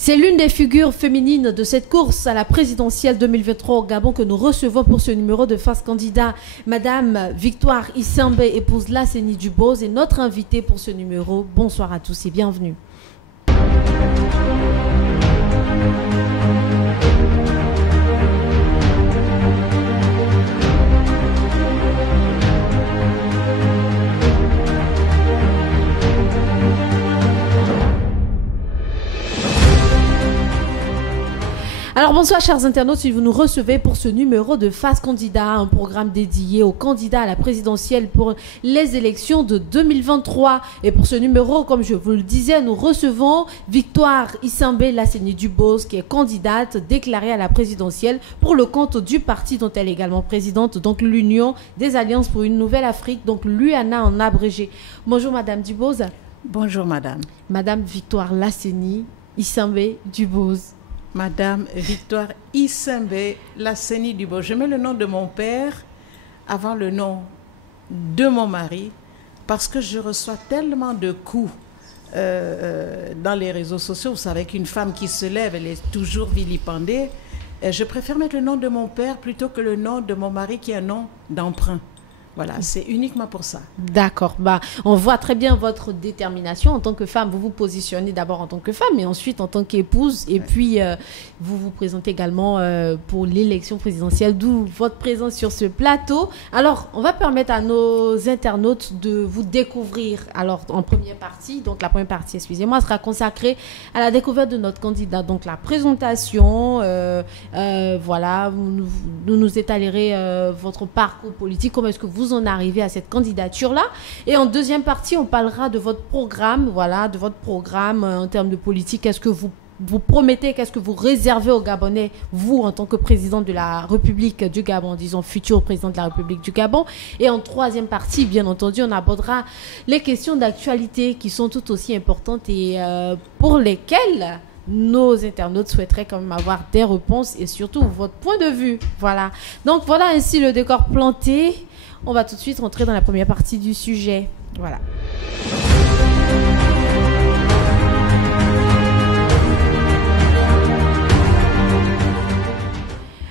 C'est l'une des figures féminines de cette course à la présidentielle 2023 au Gabon que nous recevons pour ce numéro de face candidat. Madame Victoire Issembe, épouse Lasseni Dubose, est notre invitée pour ce numéro. Bonsoir à tous et bienvenue. Alors bonsoir chers internautes, si vous nous recevez pour ce numéro de Face Candidat, un programme dédié aux candidats à la présidentielle pour les élections de 2023. Et pour ce numéro, comme je vous le disais, nous recevons Victoire Issembe Lasseni Dubose, qui est candidate déclarée à la présidentielle pour le compte du parti dont elle est également présidente, donc l'Union des Alliances pour une Nouvelle Afrique, donc l'UANA en abrégé. Bonjour Madame Dubose. Bonjour Madame. Madame Victoire Lasseni Issembe Dubose. Madame Victoire Issembe Lasseni Dubose. Je mets le nom de mon père avant le nom de mon mari parce que je reçois tellement de coups dans les réseaux sociaux. Vous savez qu'une femme qui se lève, elle est toujours vilipendée. Je préfère mettre le nom de mon père plutôt que le nom de mon mari qui est un nom d'emprunt. Voilà, c'est uniquement pour ça. D'accord. Bah, on voit très bien votre détermination en tant que femme. Vous vous positionnez d'abord en tant que femme et ensuite en tant qu'épouse. Et puis, vous vous présentez également pour l'élection présidentielle, d'où votre présence sur ce plateau. Alors, on va permettre à nos internautes de vous découvrir. Alors, en première partie, donc la première partie, excusez-moi, sera consacrée à la découverte de notre candidat. Donc, la présentation, voilà, vous nous étalerez votre parcours politique. Comment est-ce que vous en arrivez à cette candidature-là. Et en deuxième partie, on parlera de votre programme, voilà, de votre programme en termes de politique. Qu'est-ce que vous promettez, qu'est-ce que vous réservez aux Gabonais, vous, en tant que président de la République du Gabon, disons futur président de la République du Gabon. Et en troisième partie, bien entendu, on abordera les questions d'actualité qui sont tout aussi importantes et pour lesquelles nos internautes souhaiteraient quand même avoir des réponses et surtout votre point de vue. Voilà. Donc voilà ainsi le décor planté. On va tout de suite rentrer dans la première partie du sujet. Voilà.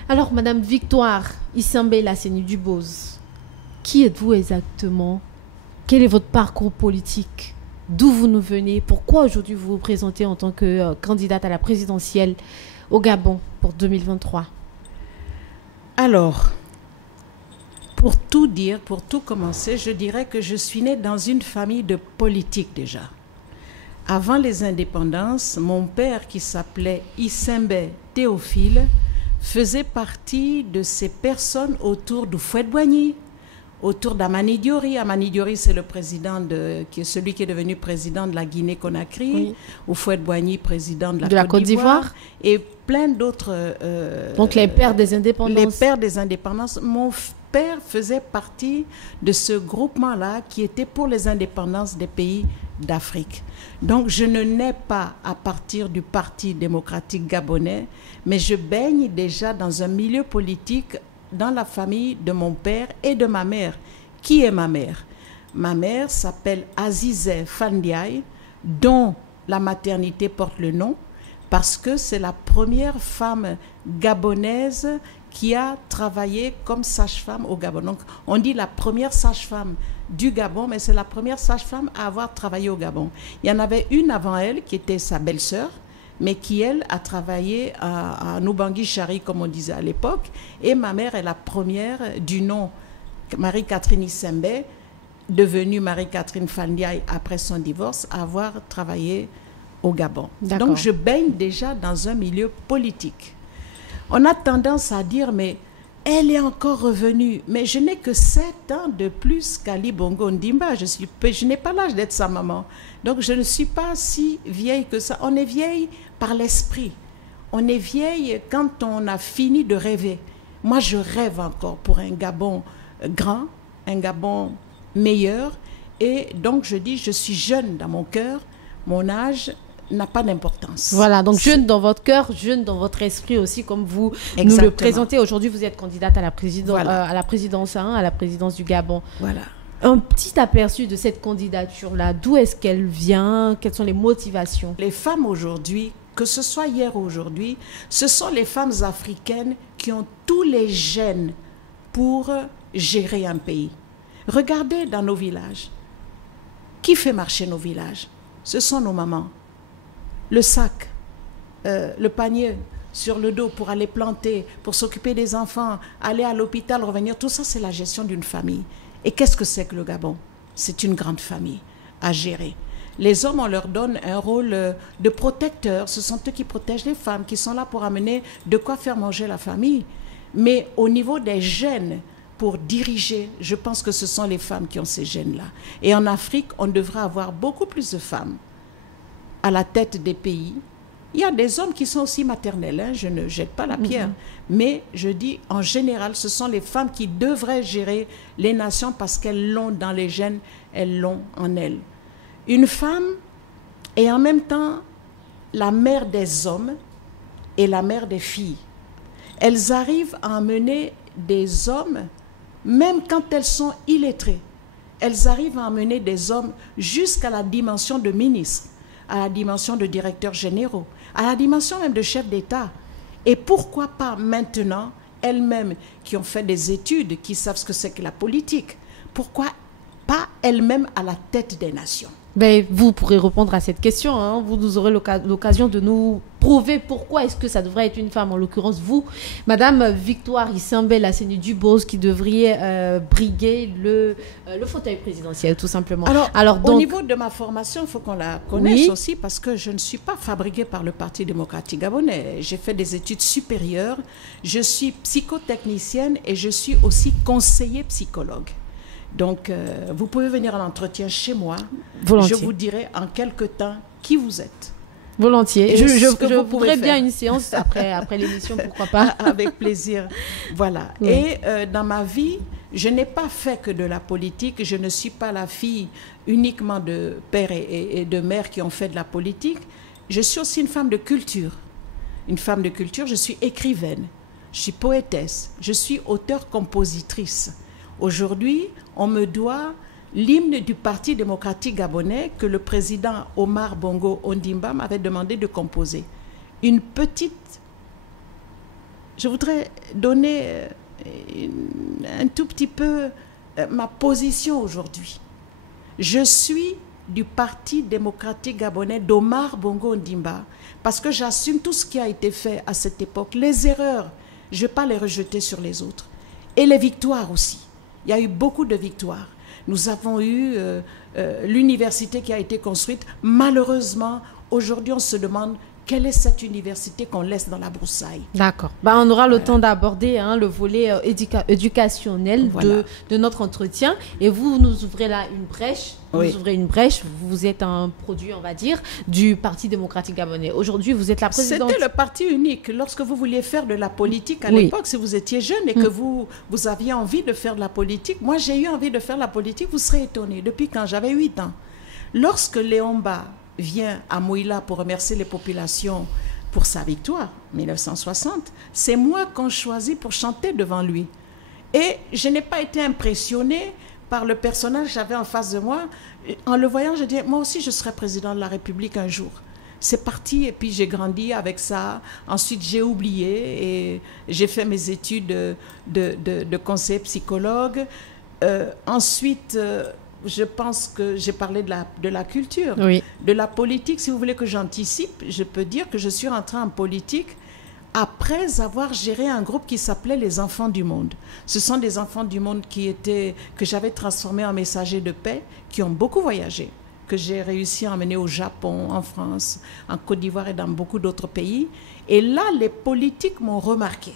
Alors, Madame Victoire Issembe Lasseni Dubose, qui êtes-vous exactement? Quel est votre parcours politique? D'où vous nous venez? Pourquoi aujourd'hui vous vous présentez en tant que candidate à la présidentielle au Gabon pour 2023? Alors, pour tout dire, pour tout commencer, je dirais que je suis née dans une famille de politique déjà. Avant les indépendances, mon père, qui s'appelait Issembe Théophile, faisait partie de ces personnes autour d'Houphouët-Boigny, autour d'Amani Diori. Amani Diori, c'est le président qui est celui qui est devenu président de la Guinée-Conakry. Oui. Houphouët-Boigny, président de la Côte d'Ivoire. Et plein d'autres... Donc les pères des indépendances. Les pères des indépendances. Mon père faisait partie de ce groupement-là qui était pour les indépendances des pays d'Afrique. Donc je ne nais pas à partir du Parti démocratique gabonais, mais je baigne déjà dans un milieu politique dans la famille de mon père et de ma mère. Qui est ma mère? Ma mère s'appelle Azizé Fandiaï, dont la maternité porte le nom, parce que c'est la première femme gabonaise qui a travaillé comme sage-femme au Gabon. Donc, on dit la première sage-femme du Gabon, mais c'est la première sage-femme à avoir travaillé au Gabon. Il y en avait une avant elle, qui était sa belle-sœur, mais qui, elle, a travaillé à Noubangui-Chari, comme on disait à l'époque. Et ma mère est la première du nom Marie-Catherine Issembe, devenue Marie-Catherine Fandiaï après son divorce, à avoir travaillé au Gabon. Donc, je baigne déjà dans un milieu politique. On a tendance à dire, mais elle est encore revenue. Mais je n'ai que 7 ans de plus qu'Ali Bongo Ndimba. Je n'ai pas l'âge d'être sa maman. Donc, je ne suis pas si vieille que ça. On est vieille par l'esprit. On est vieille quand on a fini de rêver. Moi, je rêve encore pour un Gabon grand, un Gabon meilleur. Et donc, je dis, je suis jeune dans mon cœur. Mon âge n'a pas d'importance. Voilà, donc jeune dans votre cœur, jeune dans votre esprit aussi, comme vous nous le présentez. Aujourd'hui, vous êtes candidate à la présidence du Gabon. Voilà. Un petit aperçu de cette candidature-là, d'où est-ce qu'elle vient, quelles sont les motivations? Les femmes aujourd'hui que ce soit hier ou aujourd'hui, ce sont les femmes africaines qui ont tous les gènes pour gérer un pays. Regardez dans nos villages. Qui fait marcher nos villages? Ce sont nos mamans. Le sac, le panier sur le dos pour aller planter, pour s'occuper des enfants, aller à l'hôpital, revenir, tout ça c'est la gestion d'une famille. Et qu'est-ce que c'est que le Gabon? C'est une grande famille à gérer. Les hommes, on leur donne un rôle de protecteur. Ce sont eux qui protègent les femmes, qui sont là pour amener de quoi faire manger la famille. Mais au niveau des gènes, pour diriger, je pense que ce sont les femmes qui ont ces gènes-là. Et en Afrique, on devrait avoir beaucoup plus de femmes à la tête des pays. Il y a des hommes qui sont aussi maternels, hein, je ne jette pas la pierre. Mais je dis, en général, ce sont les femmes qui devraient gérer les nations parce qu'elles l'ont dans les gènes, elles l'ont en elles. Une femme est en même temps la mère des hommes et la mère des filles. Elles arrivent à emmener des hommes, même quand elles sont illettrées, elles arrivent à emmener des hommes jusqu'à la dimension de ministre, à la dimension de directeurs généraux, à la dimension même de chef d'État. Et pourquoi pas maintenant, elles-mêmes qui ont fait des études, qui savent ce que c'est que la politique, pourquoi pas elles-mêmes à la tête des nations? Ben, vous pourrez répondre à cette question. Hein. Vous aurez l'occasion de nous prouver pourquoi est-ce que ça devrait être une femme. En l'occurrence, vous, Madame Victoire Isambel Asseni-Dubose, qui devriez briguer le fauteuil présidentiel, tout simplement. Alors donc, au niveau de ma formation, il faut qu'on la connaisse aussi, parce que je ne suis pas fabriquée par le Parti démocratique gabonais. J'ai fait des études supérieures. Je suis psychotechnicienne et je suis aussi conseiller psychologue. Donc, vous pouvez venir en entretien chez moi. Volontiers. Je vous dirai en quelque temps qui vous êtes. Volontiers. Je voudrais bien une séance après l'émission, pourquoi pas. Avec plaisir. Voilà. Oui. Et dans ma vie, je n'ai pas fait que de la politique. Je ne suis pas la fille uniquement de père et de mère qui ont fait de la politique. Je suis aussi une femme de culture. Une femme de culture, je suis écrivaine. Je suis poétesse. Je suis auteure-compositrice. Aujourd'hui, on me doit l'hymne du Parti démocratique gabonais que le président Omar Bongo Ondimba m'avait demandé de composer. Une petite... Je voudrais donner un tout petit peu ma position aujourd'hui. Je suis du Parti démocratique gabonais d'Omar Bongo Ondimba parce que j'assume tout ce qui a été fait à cette époque. Les erreurs, je ne vais pas les rejeter sur les autres. Et les victoires aussi. Il y a eu beaucoup de victoires. Nous avons eu l'université qui a été construite. Malheureusement, aujourd'hui, on se demande quelle est cette université qu'on laisse dans la broussaille. D'accord. On aura le temps d'aborder le volet éducationnel de notre entretien. Et vous nous ouvrez là une brèche. Vous ouvrez une brèche. Vous êtes un produit, on va dire, du Parti démocratique gabonais. Aujourd'hui, vous êtes la présidente. C'était le parti unique. Lorsque vous vouliez faire de la politique à l'époque, si vous étiez jeune et que vous aviez envie de faire de la politique, moi j'ai eu envie de faire de la politique, vous serez étonnés. Depuis quand j'avais 8 ans. Lorsque Léomba vient à Mouila pour remercier les populations pour sa victoire, 1960, c'est moi qu'on choisit pour chanter devant lui. Et je n'ai pas été impressionnée par le personnage que j'avais en face de moi. En le voyant, je dis, moi aussi, je serai président de la République un jour. C'est parti, et puis j'ai grandi avec ça. Ensuite, j'ai oublié et j'ai fait mes études de conseiller psychologue. Ensuite... je pense que j'ai parlé de la culture, de la politique. Si vous voulez que j'anticipe, je peux dire que je suis rentrée en politique après avoir géré un groupe qui s'appelait les Enfants du Monde. Ce sont des enfants du monde que j'avais transformés en messagers de paix, qui ont beaucoup voyagé, que j'ai réussi à emmener au Japon, en France, en Côte d'Ivoire et dans beaucoup d'autres pays. Et là, les politiques m'ont remarqué.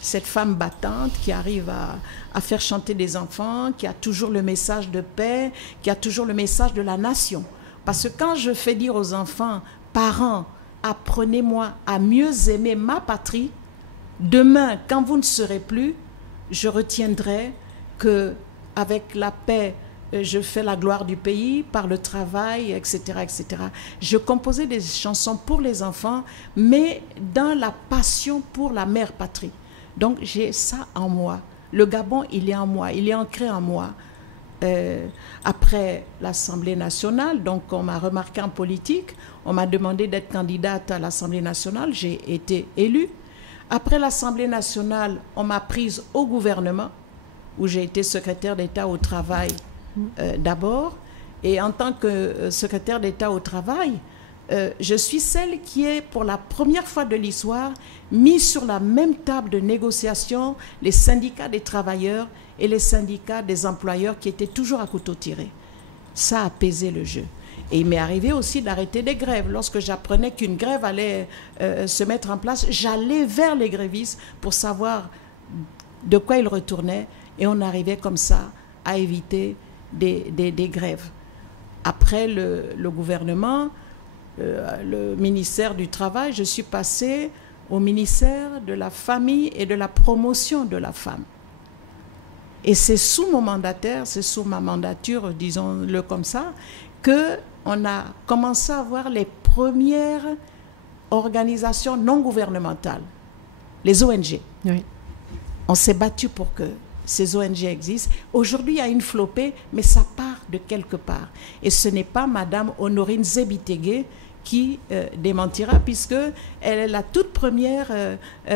Cette femme battante qui arrive à faire chanter des enfants, qui a toujours le message de paix, qui a toujours le message de la nation. Parce que quand je fais dire aux enfants, parents, apprenez-moi à mieux aimer ma patrie, demain, quand vous ne serez plus, je retiendrai qu'avec la paix, je fais la gloire du pays par le travail, etc., etc. Je composais des chansons pour les enfants, mais dans la passion pour la mère patrie. Donc, j'ai ça en moi. Le Gabon, il est en moi, il est ancré en moi. après l'Assemblée nationale. Donc, on m'a remarqué en politique. On m'a demandé d'être candidate à l'Assemblée nationale. J'ai été élue. Après l'Assemblée nationale, on m'a prise au gouvernement, où j'ai été secrétaire d'État au travail d'abord. Et en tant que secrétaire d'État au travail, je suis celle qui est, pour la première fois de l'histoire, mise sur la même table de négociation les syndicats des travailleurs et les syndicats des employeurs qui étaient toujours à couteau tiré. Ça a apaisé le jeu. Et il m'est arrivé aussi d'arrêter des grèves. Lorsque j'apprenais qu'une grève allait se mettre en place, j'allais vers les grévistes pour savoir de quoi ils retournaient. Et on arrivait comme ça à éviter des grèves. Après le gouvernement, le ministère du Travail, je suis passée au ministère de la Famille et de la Promotion de la Femme. Et c'est sous mon mandataire, c'est sous ma mandature, disons-le comme ça, qu'on a commencé à voir les premières organisations non gouvernementales, les ONG. Oui. On s'est battu pour que ces ONG existent. Aujourd'hui, il y a une flopée, mais ça part de quelque part. Et ce n'est pas Madame Honorine Zebitege qui démentira, puisque elle est la toute première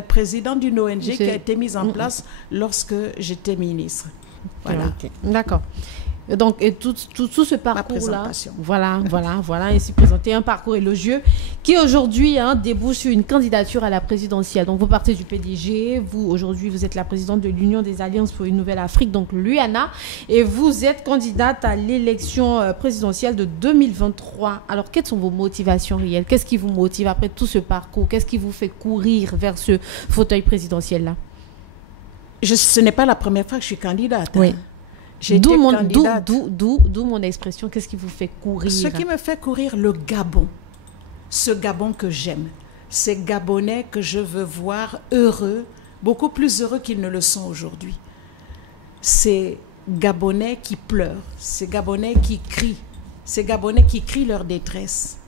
présidente d'une ONG qui a été mise en place lorsque j'étais ministre. Voilà. Okay. D'accord. Donc, et tout ce parcours-là, voilà, ainsi présenté un parcours élogieux qui aujourd'hui débouche sur une candidature à la présidentielle. Donc, vous partez du PDG, vous aujourd'hui vous êtes la présidente de l'Union des Alliances pour une Nouvelle Afrique, donc l'UANA, et vous êtes candidate à l'élection présidentielle de 2023. Alors, quelles sont vos motivations réelles? Qu'est-ce qui vous motive après tout ce parcours? Qu'est-ce qui vous fait courir vers ce fauteuil présidentiel-là? Ce n'est pas la première fois que je suis candidate. Oui. D'où mon expression, qu'est-ce qui vous fait courir? Ce qui me fait courir, le Gabon. Ce Gabon que j'aime. Ces Gabonais que je veux voir heureux, beaucoup plus heureux qu'ils ne le sont aujourd'hui. Ces Gabonais qui pleurent, ces Gabonais qui crient, ces Gabonais qui crient leur détresse,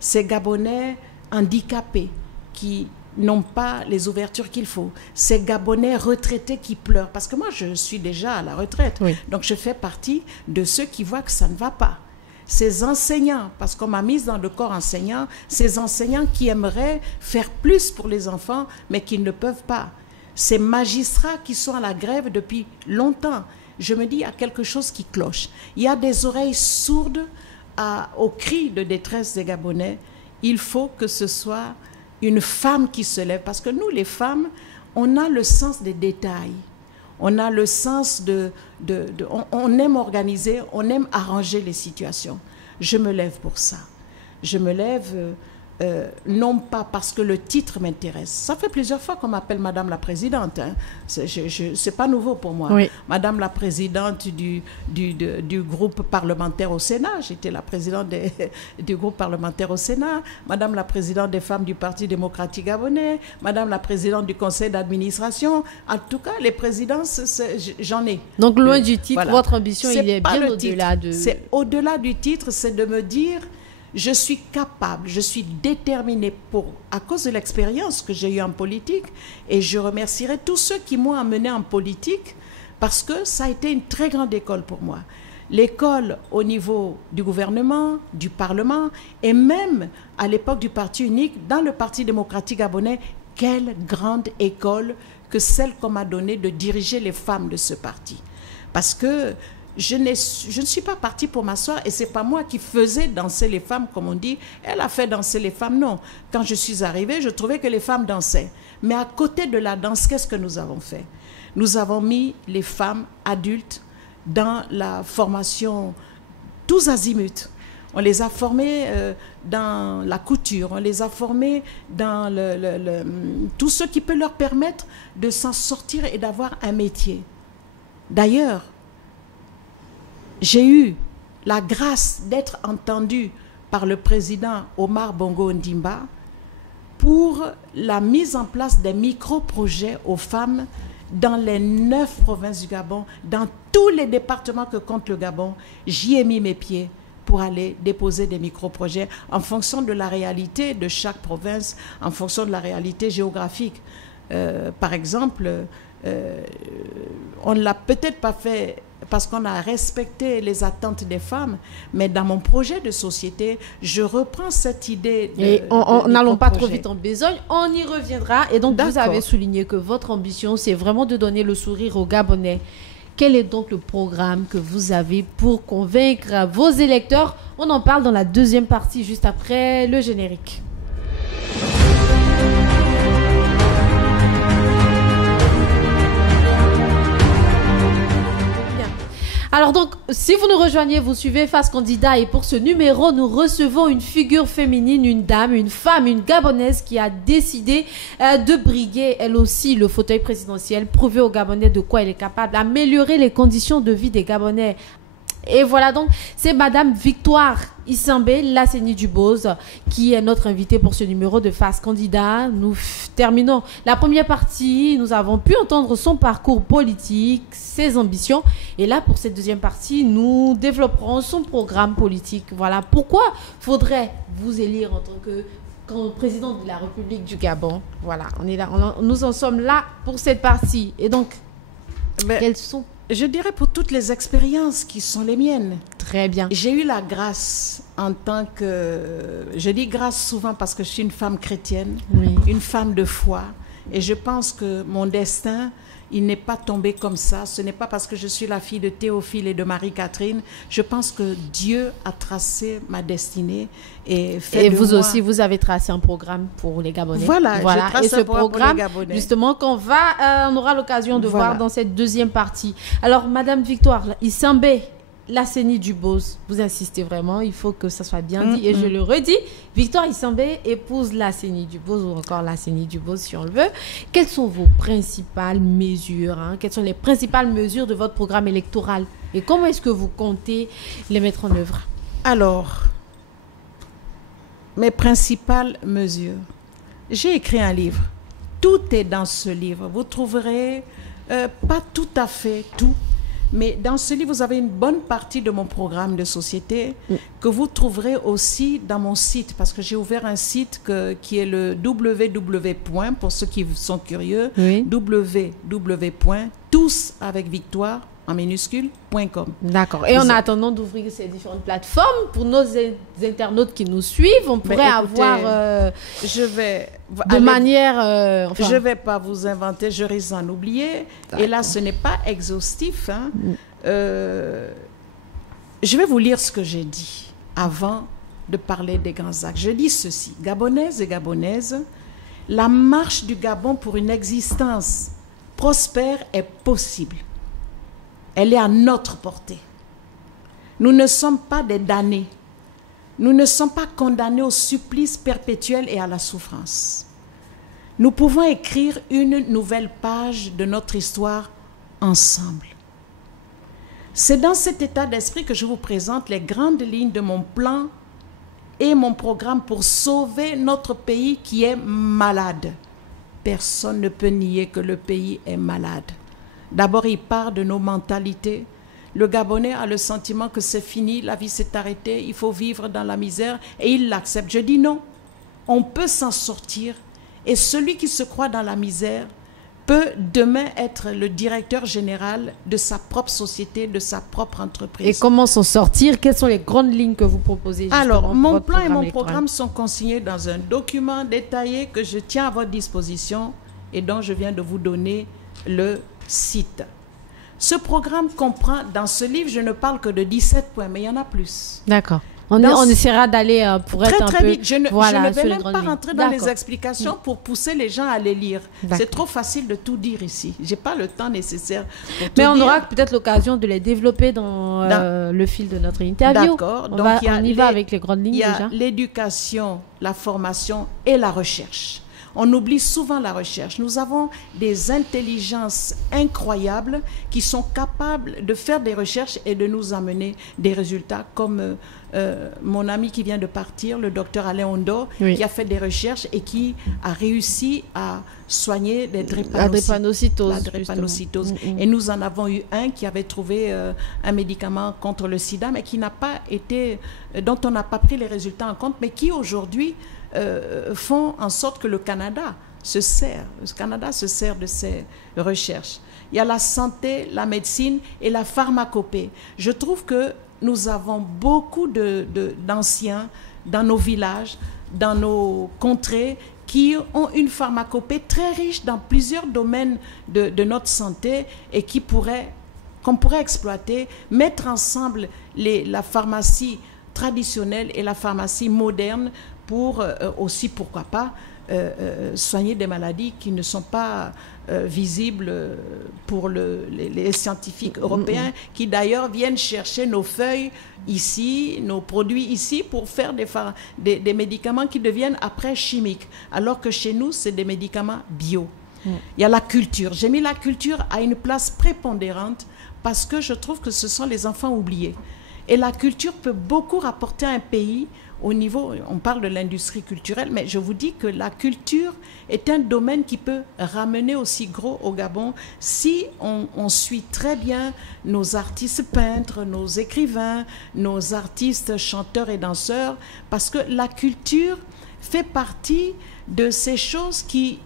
ces Gabonais handicapés qui n'ont pas les ouvertures qu'il faut. Ces Gabonais retraités qui pleurent. Parce que moi, je suis déjà à la retraite. Oui. Donc, je fais partie de ceux qui voient que ça ne va pas. Ces enseignants, parce qu'on m'a mise dans le corps enseignant, ces enseignants qui aimeraient faire plus pour les enfants, mais qui ne peuvent pas. Ces magistrats qui sont à la grève depuis longtemps. Je me dis, il y a quelque chose qui cloche. Il y a des oreilles sourdes aux cris de détresse des Gabonais. Il faut que ce soit une femme qui se lève, parce que nous, les femmes, on a le sens des détails, on a le sens on aime organiser, on aime arranger les situations. Je me lève pour ça. Je me lève non pas parce que le titre m'intéresse. Ça fait plusieurs fois qu'on m'appelle Madame la Présidente. C'est pas nouveau pour moi. Oui. Madame la Présidente du groupe parlementaire au Sénat. J'étais la présidente du groupe parlementaire au Sénat. Madame la Présidente des femmes du Parti démocratique gabonais. Madame la Présidente du Conseil d'administration. En tout cas, les présidences, j'en ai. Donc, loin du titre, voilà. Votre ambition, il est bien au-delà de... C'est au-delà du titre, c'est de me dire... Je suis capable, je suis déterminée à cause de l'expérience que j'ai eue en politique, et je remercierai tous ceux qui m'ont amené en politique parce que ça a été une très grande école pour moi. L'école au niveau du gouvernement, du Parlement et même à l'époque du Parti unique, dans le Parti démocratique gabonais, quelle grande école que celle qu'on m'a donnée de diriger les femmes de ce parti. Parce que je ne suis pas partie pour m'asseoir et ce n'est pas moi qui faisais danser les femmes, comme on dit. Elle a fait danser les femmes, non. Quand je suis arrivée, je trouvais que les femmes dansaient. Mais à côté de la danse, qu'est-ce que nous avons fait? Nous avons mis les femmes adultes dans la formation tous azimuts. On les a formées dans la couture, on les a formées dans tout ce qui peut leur permettre de s'en sortir et d'avoir un métier. D'ailleurs, j'ai eu la grâce d'être entendue par le président Omar Bongo Ondimba pour la mise en place des micro-projets aux femmes dans les 9 provinces du Gabon, dans tous les départements que compte le Gabon. J'y ai mis mes pieds pour aller déposer des micro-projets en fonction de la réalité de chaque province, en fonction de la réalité géographique. Par exemple, on ne l'a peut-être pas fait parce qu'on a respecté les attentes des femmes, mais dans mon projet de société, je reprends cette idée. Et n'allons pas trop vite en besogne, on y reviendra. Et donc, vous avez souligné que votre ambition, c'est vraiment de donner le sourire aux Gabonais. Quel est donc le programme que vous avez pour convaincre vos électeurs? On en parle dans la deuxième partie, juste après le générique. Alors donc, si vous nous rejoignez, vous suivez Face Candidat et pour ce numéro, nous recevons une figure féminine, une dame, une femme, une Gabonaise qui a décidé de briguer, elle aussi, le fauteuil présidentiel, prouver aux Gabonais de quoi elle est capable, améliorer les conditions de vie des Gabonais. Et voilà donc, c'est Madame Victoire Isambé Lasseni Dubose qui est notre invitée pour ce numéro de Face Candidat. Nous terminons la première partie. Nous avons pu entendre son parcours politique, ses ambitions. Et là, pour cette deuxième partie, nous développerons son programme politique. Voilà pourquoi faudrait vous élire en tant que président de la République du Gabon. Voilà, on est là, nous en sommes là pour cette partie. Et donc, quelles sont... Je dirais pour toutes les expériences qui sont les miennes. Très bien. J'ai eu la grâce en tant que... Je dis grâce souvent parce que je suis une femme chrétienne, oui, une femme de foi. Et je pense que mon destin, il n'est pas tombé comme ça. Ce n'est pas parce que je suis la fille de Théophile et de Marie-Catherine. Je pense que Dieu a tracé ma destinée. Et vous aussi, vous avez tracé un programme pour les Gabonais. Voilà. Je trace et ce programme, justement, on aura l'occasion de voir dans cette deuxième partie. Alors, Madame Victoire Isambé Lasseni Dubose, vous insistez vraiment, il faut que ça soit bien dit. Et je le redis, Victoire Isambé épouse Lasseni Dubose, ou encore Lasseni Dubose si on le veut. Quelles sont vos principales mesures, Quelles sont les principales mesures de votre programme électoral? Et comment est-ce que vous comptez les mettre en œuvre? Alors, mes principales mesures. J'ai écrit un livre. Tout est dans ce livre. Vous trouverez pas tout à fait tout, mais dans ce livre, vous avez une bonne partie de mon programme de société que vous trouverez aussi dans mon site, parce que j'ai ouvert un site qui est le www. Pour ceux qui sont curieux, www.tous avec victoire en minuscule.com. D'accord. Et en attendant d'ouvrir ces différentes plateformes, pour nos internautes qui nous suivent, on pourrait avoir je vais pas vous inventer, je risque d'en oublier. Et là, ce n'est pas exhaustif. Je vais vous lire ce que j'ai dit avant de parler des grands actes. Je dis ceci: Gabonaises et Gabonaises, la marche du Gabon pour une existence prospère est possible. Elle est à notre portée. Nous ne sommes pas des damnés. Nous ne sommes pas condamnés au supplice perpétuel et à la souffrance. Nous pouvons écrire une nouvelle page de notre histoire ensemble. C'est dans cet état d'esprit que je vous présente les grandes lignes de mon plan et mon programme pour sauver notre pays qui est malade. Personne ne peut nier que le pays est malade. D'abord, il part de nos mentalités. Le Gabonais a le sentiment que c'est fini, la vie s'est arrêtée, il faut vivre dans la misère, et il l'accepte. Je dis non, on peut s'en sortir, et celui qui se croit dans la misère peut demain être le directeur général de sa propre société, de sa propre entreprise. Et comment s'en sortir? Quelles sont les grandes lignes que vous proposez? Alors, mon plan et mon programme sont consignés dans un document détaillé que je tiens à votre disposition et dont je viens de vous donner le site. Ce programme comprend, dans ce livre, je ne parle que de 17 points, mais il y en a plus. D'accord. On essaiera d'aller pour être un peu... Très vite. Je ne vais même pas rentrer dans les explications pour pousser les gens à les lire. C'est trop facile de tout dire ici. Je n'ai pas le temps nécessaire pour tout dire. Mais on aura peut-être l'occasion de les développer dans le fil de notre interview. D'accord. On y va avec les grandes lignes déjà. Il y a l'éducation, la formation et la recherche. On oublie souvent la recherche. Nous avons des intelligences incroyables qui sont capables de faire des recherches et de nous amener des résultats, comme mon ami qui vient de partir, le docteur Alain Ondo, qui a fait des recherches et qui a réussi à soigner la drépanocytose. Et nous en avons eu un qui avait trouvé un médicament contre le sida, mais qui n'a pas été, dont on n'a pas pris les résultats en compte, mais qui aujourd'hui font en sorte que le Canada le Canada se sert de ces recherches. Il y a la santé, la médecine et la pharmacopée. Je trouve que nous avons beaucoup d'anciens dans nos villages, dans nos contrées, qui ont une pharmacopée très riche dans plusieurs domaines de notre santé et qu'on pourrait exploiter, mettre ensemble la pharmacie traditionnelle et la pharmacie moderne pour aussi, pourquoi pas, soigner des maladies qui ne sont pas visibles pour les scientifiques européens, qui d'ailleurs viennent chercher nos feuilles ici, nos produits ici, pour faire des médicaments qui deviennent après chimiques, alors que chez nous, c'est des médicaments bio. Il y a la culture. J'ai mis la culture à une place prépondérante parce que je trouve que ce sont les enfants oubliés. Et la culture peut beaucoup rapporter à un pays au niveau, on parle de l'industrie culturelle, mais je vous dis que la culture est un domaine qui peut ramener aussi gros au Gabon si on suit très bien nos artistes peintres, nos écrivains, nos artistes chanteurs et danseurs, parce que la culture fait partie de ces choses qui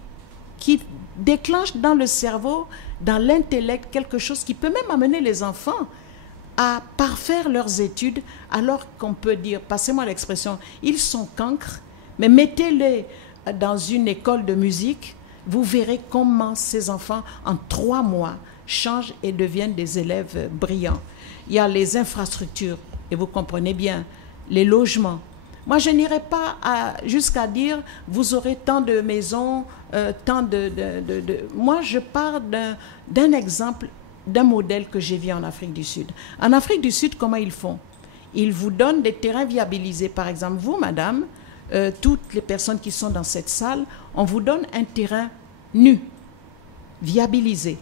déclenchent dans le cerveau, dans l'intellect, quelque chose qui peut même amener les enfants à parfaire leurs études, alors qu'on peut dire, passez-moi l'expression, ils sont cancres, mais mettez-les dans une école de musique, vous verrez comment ces enfants, en 3 mois, changent et deviennent des élèves brillants. Il y a les infrastructures, et vous comprenez bien, les logements. Moi, je n'irai pas jusqu'à dire, vous aurez tant de maisons, tant Moi, je pars d'un exemple, d'un modèle que j'ai vu en Afrique du Sud. En Afrique du Sud, comment ils font? Ils vous donnent des terrains viabilisés. Par exemple, vous, madame, toutes les personnes qui sont dans cette salle, on vous donne un terrain nu, viabilisé.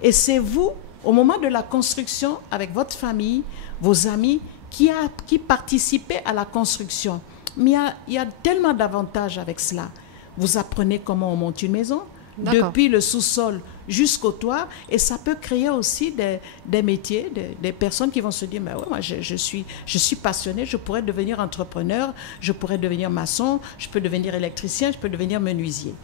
Et c'est vous, au moment de la construction, avec votre famille, vos amis, qui participez à la construction. Mais il y a tellement d'avantages avec cela. Vous apprenez comment on monte une maison, depuis le sous-sol jusqu'au toit, et ça peut créer aussi des métiers, des personnes qui vont se dire, mais ouais, moi je suis passionné, je pourrais devenir entrepreneur, je pourrais devenir maçon, je peux devenir électricien, je peux devenir menuisier.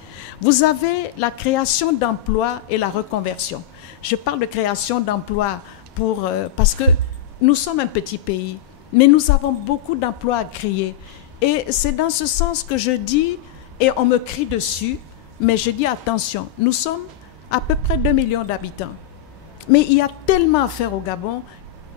Vous avez la création d'emplois et la reconversion. Je parle de création d'emplois parce que nous sommes un petit pays, mais nous avons beaucoup d'emplois à créer. Et c'est dans ce sens que je dis, et on me crie dessus, mais je dis attention, nous sommes à peu près 2 millions d'habitants. Mais il y a tellement à faire au Gabon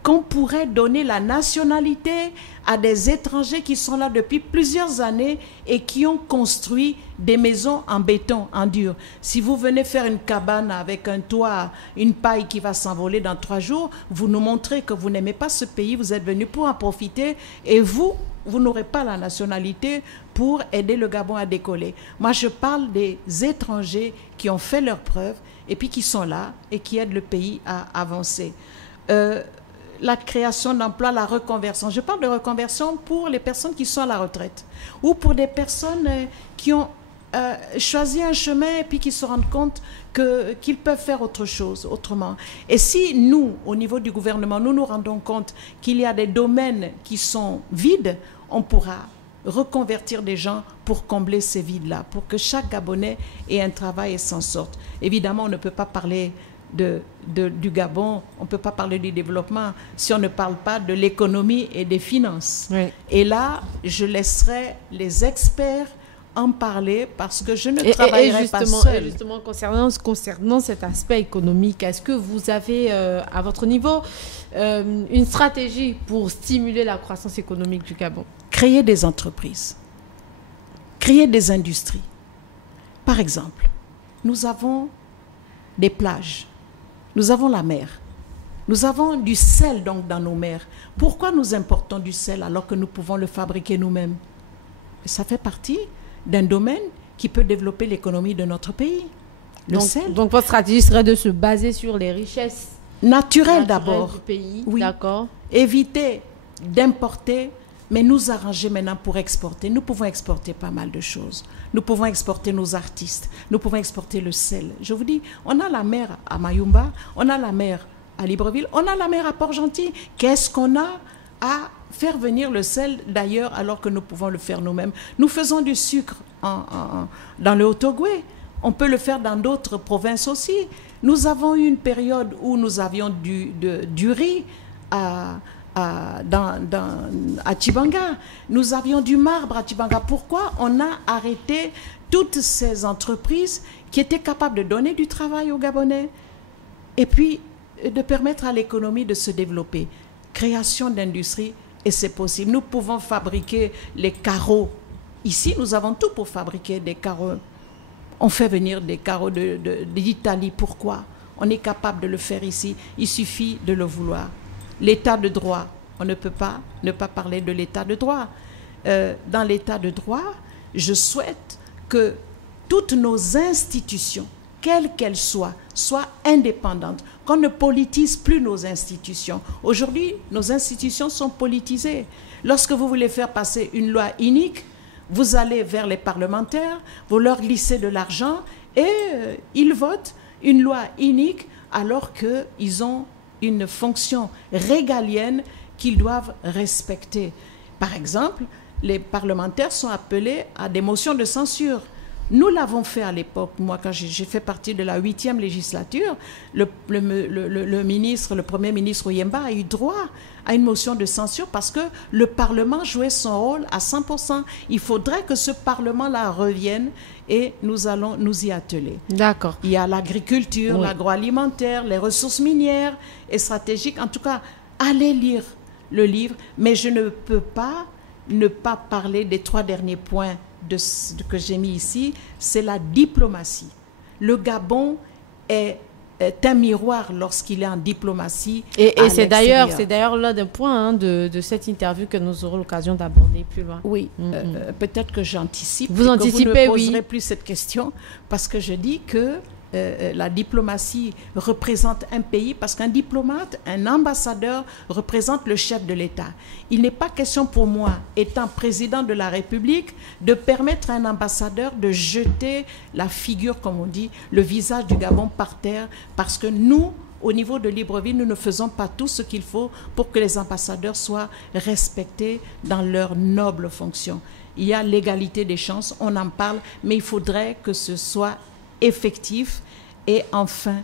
qu'on pourrait donner la nationalité à des étrangers qui sont là depuis plusieurs années et qui ont construit des maisons en béton, en dur. Si vous venez faire une cabane avec un toit, une paille qui va s'envoler dans 3 jours, vous nous montrez que vous n'aimez pas ce pays, vous êtes venu pour en profiter et vous n'aurez pas la nationalité pour aider le Gabon à décoller. Moi, je parle des étrangers qui ont fait leurs preuves et puis qui sont là et qui aident le pays à avancer. La création d'emplois, la reconversion. Je parle de reconversion pour les personnes qui sont à la retraite ou pour des personnes qui ont choisi un chemin et puis qui se rendent compte qu'ils peuvent faire autre chose, autrement. Et si nous, au niveau du gouvernement, nous nous rendons compte qu'il y a des domaines qui sont vides, on pourra reconvertir des gens pour combler ces vides-là, pour que chaque Gabonais ait un travail et s'en sorte. Évidemment, on ne peut pas parler du Gabon, on ne peut pas parler du développement si on ne parle pas de l'économie et des finances. Oui. Et là, je laisserai les experts en parler parce que je ne travaillerai pas seule. Et justement, concernant cet aspect économique, est-ce que vous avez, à votre niveau, une stratégie pour stimuler la croissance économique du Gabon? Créer des entreprises, créer des industries. Par exemple, nous avons des plages, nous avons la mer, nous avons du sel donc dans nos mers. Pourquoi nous importons du sel alors que nous pouvons le fabriquer nous-mêmes? Ça fait partie d'un domaine qui peut développer l'économie de notre pays. Le sel. Donc votre stratégie serait de se baser sur les richesses naturelles d'abord du pays. Oui. D'accord. Éviter d'importer, mais nous arranger maintenant pour exporter. Nous pouvons exporter pas mal de choses. Nous pouvons exporter nos artistes. Nous pouvons exporter le sel. Je vous dis, on a la mer à Mayumba, on a la mer à Libreville, on a la mer à Port-Gentil. Qu'est-ce qu'on a à faire venir le sel d'ailleurs alors que nous pouvons le faire nous-mêmes? Nous faisons du sucre dans le Haut-Ogooué. On peut le faire dans d'autres provinces aussi. Nous avons eu une période où nous avions du riz à Tchibanga. Nous avions du marbre à Tchibanga. Pourquoi on a arrêté toutes ces entreprises qui étaient capables de donner du travail aux Gabonais et puis de permettre à l'économie de se développer? Création d'industrie, et c'est possible. Nous pouvons fabriquer les carreaux. Ici, nous avons tout pour fabriquer des carreaux. On fait venir des carreaux d'Italie. Pourquoi? On est capable de le faire ici. Il suffit de le vouloir. L'état de droit, on ne peut pas ne pas parler de l'état de droit. Dans l'état de droit, je souhaite que toutes nos institutions, quelles qu'elles soient indépendantes, qu'on ne politise plus nos institutions. Aujourd'hui, nos institutions sont politisées. Lorsque vous voulez faire passer une loi inique, vous allez vers les parlementaires, vous leur glissez de l'argent et ils votent une loi inique alors qu'ils ont une fonction régalienne qu'ils doivent respecter. Par exemple, les parlementaires sont appelés à des motions de censure. Nous l'avons fait à l'époque. Moi, quand j'ai fait partie de la 8e législature, le Premier ministre Oyemba a eu droit à une motion de censure parce que le Parlement jouait son rôle à 100%. Il faudrait que ce Parlement-là revienne et nous allons nous y atteler. D'accord. Il y a l'agriculture, oui, l'agroalimentaire, les ressources minières et stratégiques. En tout cas, allez lire le livre, mais je ne peux pas ne pas parler des 3 derniers points que j'ai mis ici. C'est la diplomatie. Le Gabon est un miroir lorsqu'il est en diplomatie. Et c'est d'ailleurs l'un des points de cette interview que nous aurons l'occasion d'aborder plus loin. Oui, peut-être que j'anticipe. Vous anticipez, vous ne me poserez plus cette question parce que je dis que la diplomatie représente un pays, parce qu'un diplomate, un ambassadeur représente le chef de l'État. Il n'est pas question pour moi, étant président de la République, de permettre à un ambassadeur de jeter la figure, comme on dit, le visage du Gabon par terre, parce que nous, au niveau de Libreville, nous ne faisons pas tout ce qu'il faut pour que les ambassadeurs soient respectés dans leurs nobles fonctions. Il y a l'égalité des chances, on en parle, mais il faudrait que ce soit effectif. Et enfin,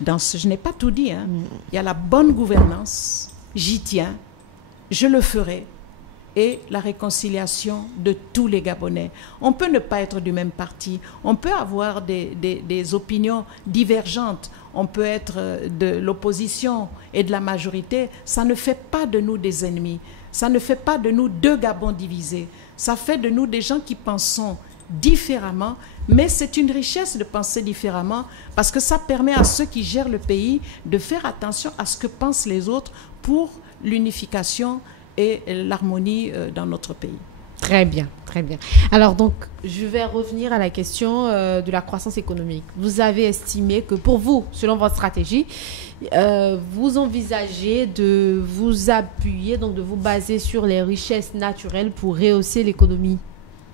je n'ai pas tout dit, hein. Il y a la bonne gouvernance, j'y tiens, je le ferai, et la réconciliation de tous les Gabonais. On peut ne pas être du même parti, on peut avoir des opinions divergentes, on peut être de l'opposition et de la majorité. Ça ne fait pas de nous des ennemis, ça ne fait pas de nous 2 Gabons divisés, ça fait de nous des gens qui pensons différemment, mais c'est une richesse de penser différemment parce que ça permet à ceux qui gèrent le pays de faire attention à ce que pensent les autres pour l'unification et l'harmonie dans notre pays. Très bien, très bien. Alors donc, je vais revenir à la question de la croissance économique. Vous avez estimé que pour vous, selon votre stratégie, vous envisagez de vous appuyer, donc de vous baser sur les richesses naturelles pour rehausser l'économie,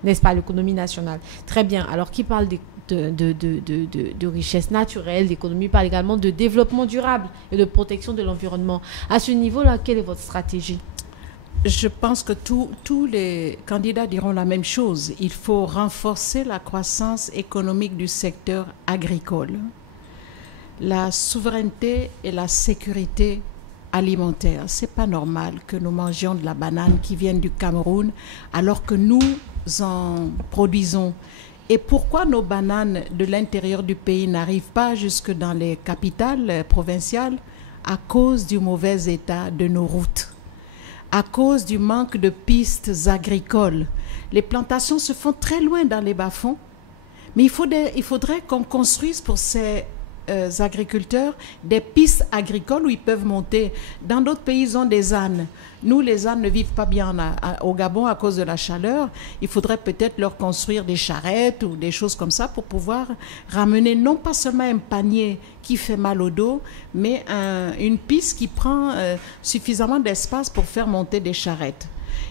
n'est-ce pas, l'économie nationale. Très bien. Alors, qui parle de richesse naturelle, d'économie, parle également de développement durable et de protection de l'environnement. À ce niveau-là, quelle est votre stratégie? Je pense que tous les candidats diront la même chose. Il faut renforcer la croissance économique du secteur agricole, la souveraineté et la sécurité alimentaire. C'est pas normal que nous mangions de la banane qui vient du Cameroun alors que nous en produisons. Et pourquoi nos bananes de l'intérieur du pays n'arrivent pas jusque dans les capitales provinciales? À cause du mauvais état de nos routes, à cause du manque de pistes agricoles. Les plantations se font très loin dans les bas-fonds, mais il faudrait qu'on construise pour ces agriculteurs des pistes agricoles où ils peuvent monter. Dans d'autres pays, ils ont des ânes. Nous, les ânes ne vivent pas bien au Gabon à cause de la chaleur. Il faudrait peut-être leur construire des charrettes ou des choses comme ça pour pouvoir ramener non pas seulement un panier qui fait mal au dos, mais une piste qui prend suffisamment d'espace pour faire monter des charrettes.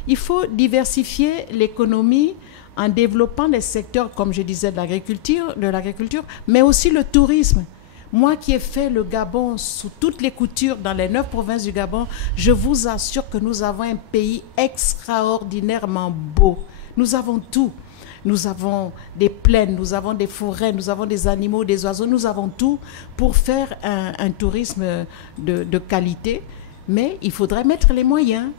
Il faut diversifier l'économie en développant les secteurs, comme je disais, de l'agriculture, mais aussi le tourisme. Moi qui ai fait le Gabon sous toutes les coutures dans les 9 provinces du Gabon, je vous assure que nous avons un pays extraordinairement beau. Nous avons tout. nous avons des plaines, nous avons des forêts, nous avons des animaux, des oiseaux, nous avons tout pour faire un tourisme de qualité. Mais il faudrait mettre les moyens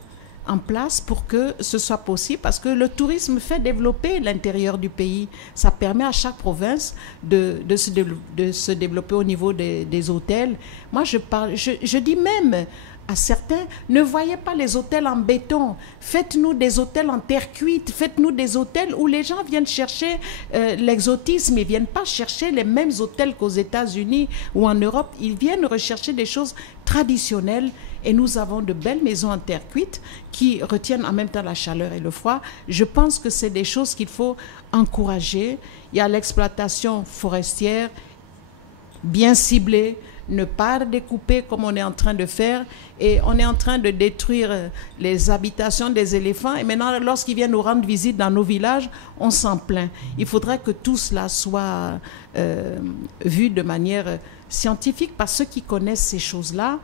en place pour que ce soit possible, parce que le tourisme fait développer l'intérieur du pays. Ça permet à chaque province de se développer au niveau des hôtels. Moi, je dis même à certains, ne voyez pas les hôtels en béton, faites-nous des hôtels en terre cuite, faites-nous des hôtels où les gens viennent chercher l'exotisme, ils ne viennent pas chercher les mêmes hôtels qu'aux États-Unis ou en Europe, ils viennent rechercher des choses traditionnelles, et nous avons de belles maisons en terre cuite qui retiennent en même temps la chaleur et le froid. Je pense que c'est des choses qu'il faut encourager. Il y a l'exploitation forestière bien ciblée, ne pas découper comme on est en train de faire, et on est en train de détruire les habitations des éléphants, et maintenant lorsqu'ils viennent nous rendre visite dans nos villages, on s'en plaint. Il faudrait que tout cela soit vu de manière scientifique par ceux qui connaissent ces choses-là.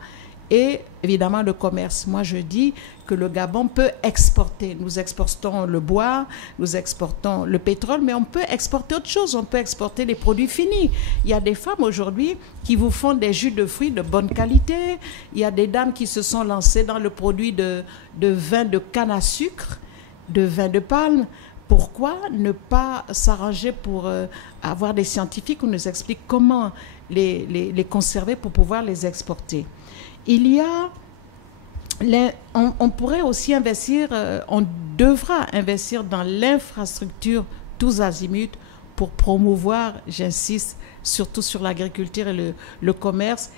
Et évidemment le commerce. Moi je dis que le Gabon peut exporter. Nous exportons le bois, nous exportons le pétrole, mais on peut exporter autre chose. On peut exporter les produits finis. Il y a des femmes aujourd'hui qui vous font des jus de fruits de bonne qualité. Il y a des dames qui se sont lancées dans le produit de vin de canne à sucre, de vin de palme. Pourquoi ne pas s'arranger pour avoir des scientifiques qui nous expliquent comment les conserver pour pouvoir les exporter? Il y a, on pourrait aussi investir, on devra investir dans l'infrastructure tous azimuts pour promouvoir, j'insiste, surtout sur l'agriculture et le commerce,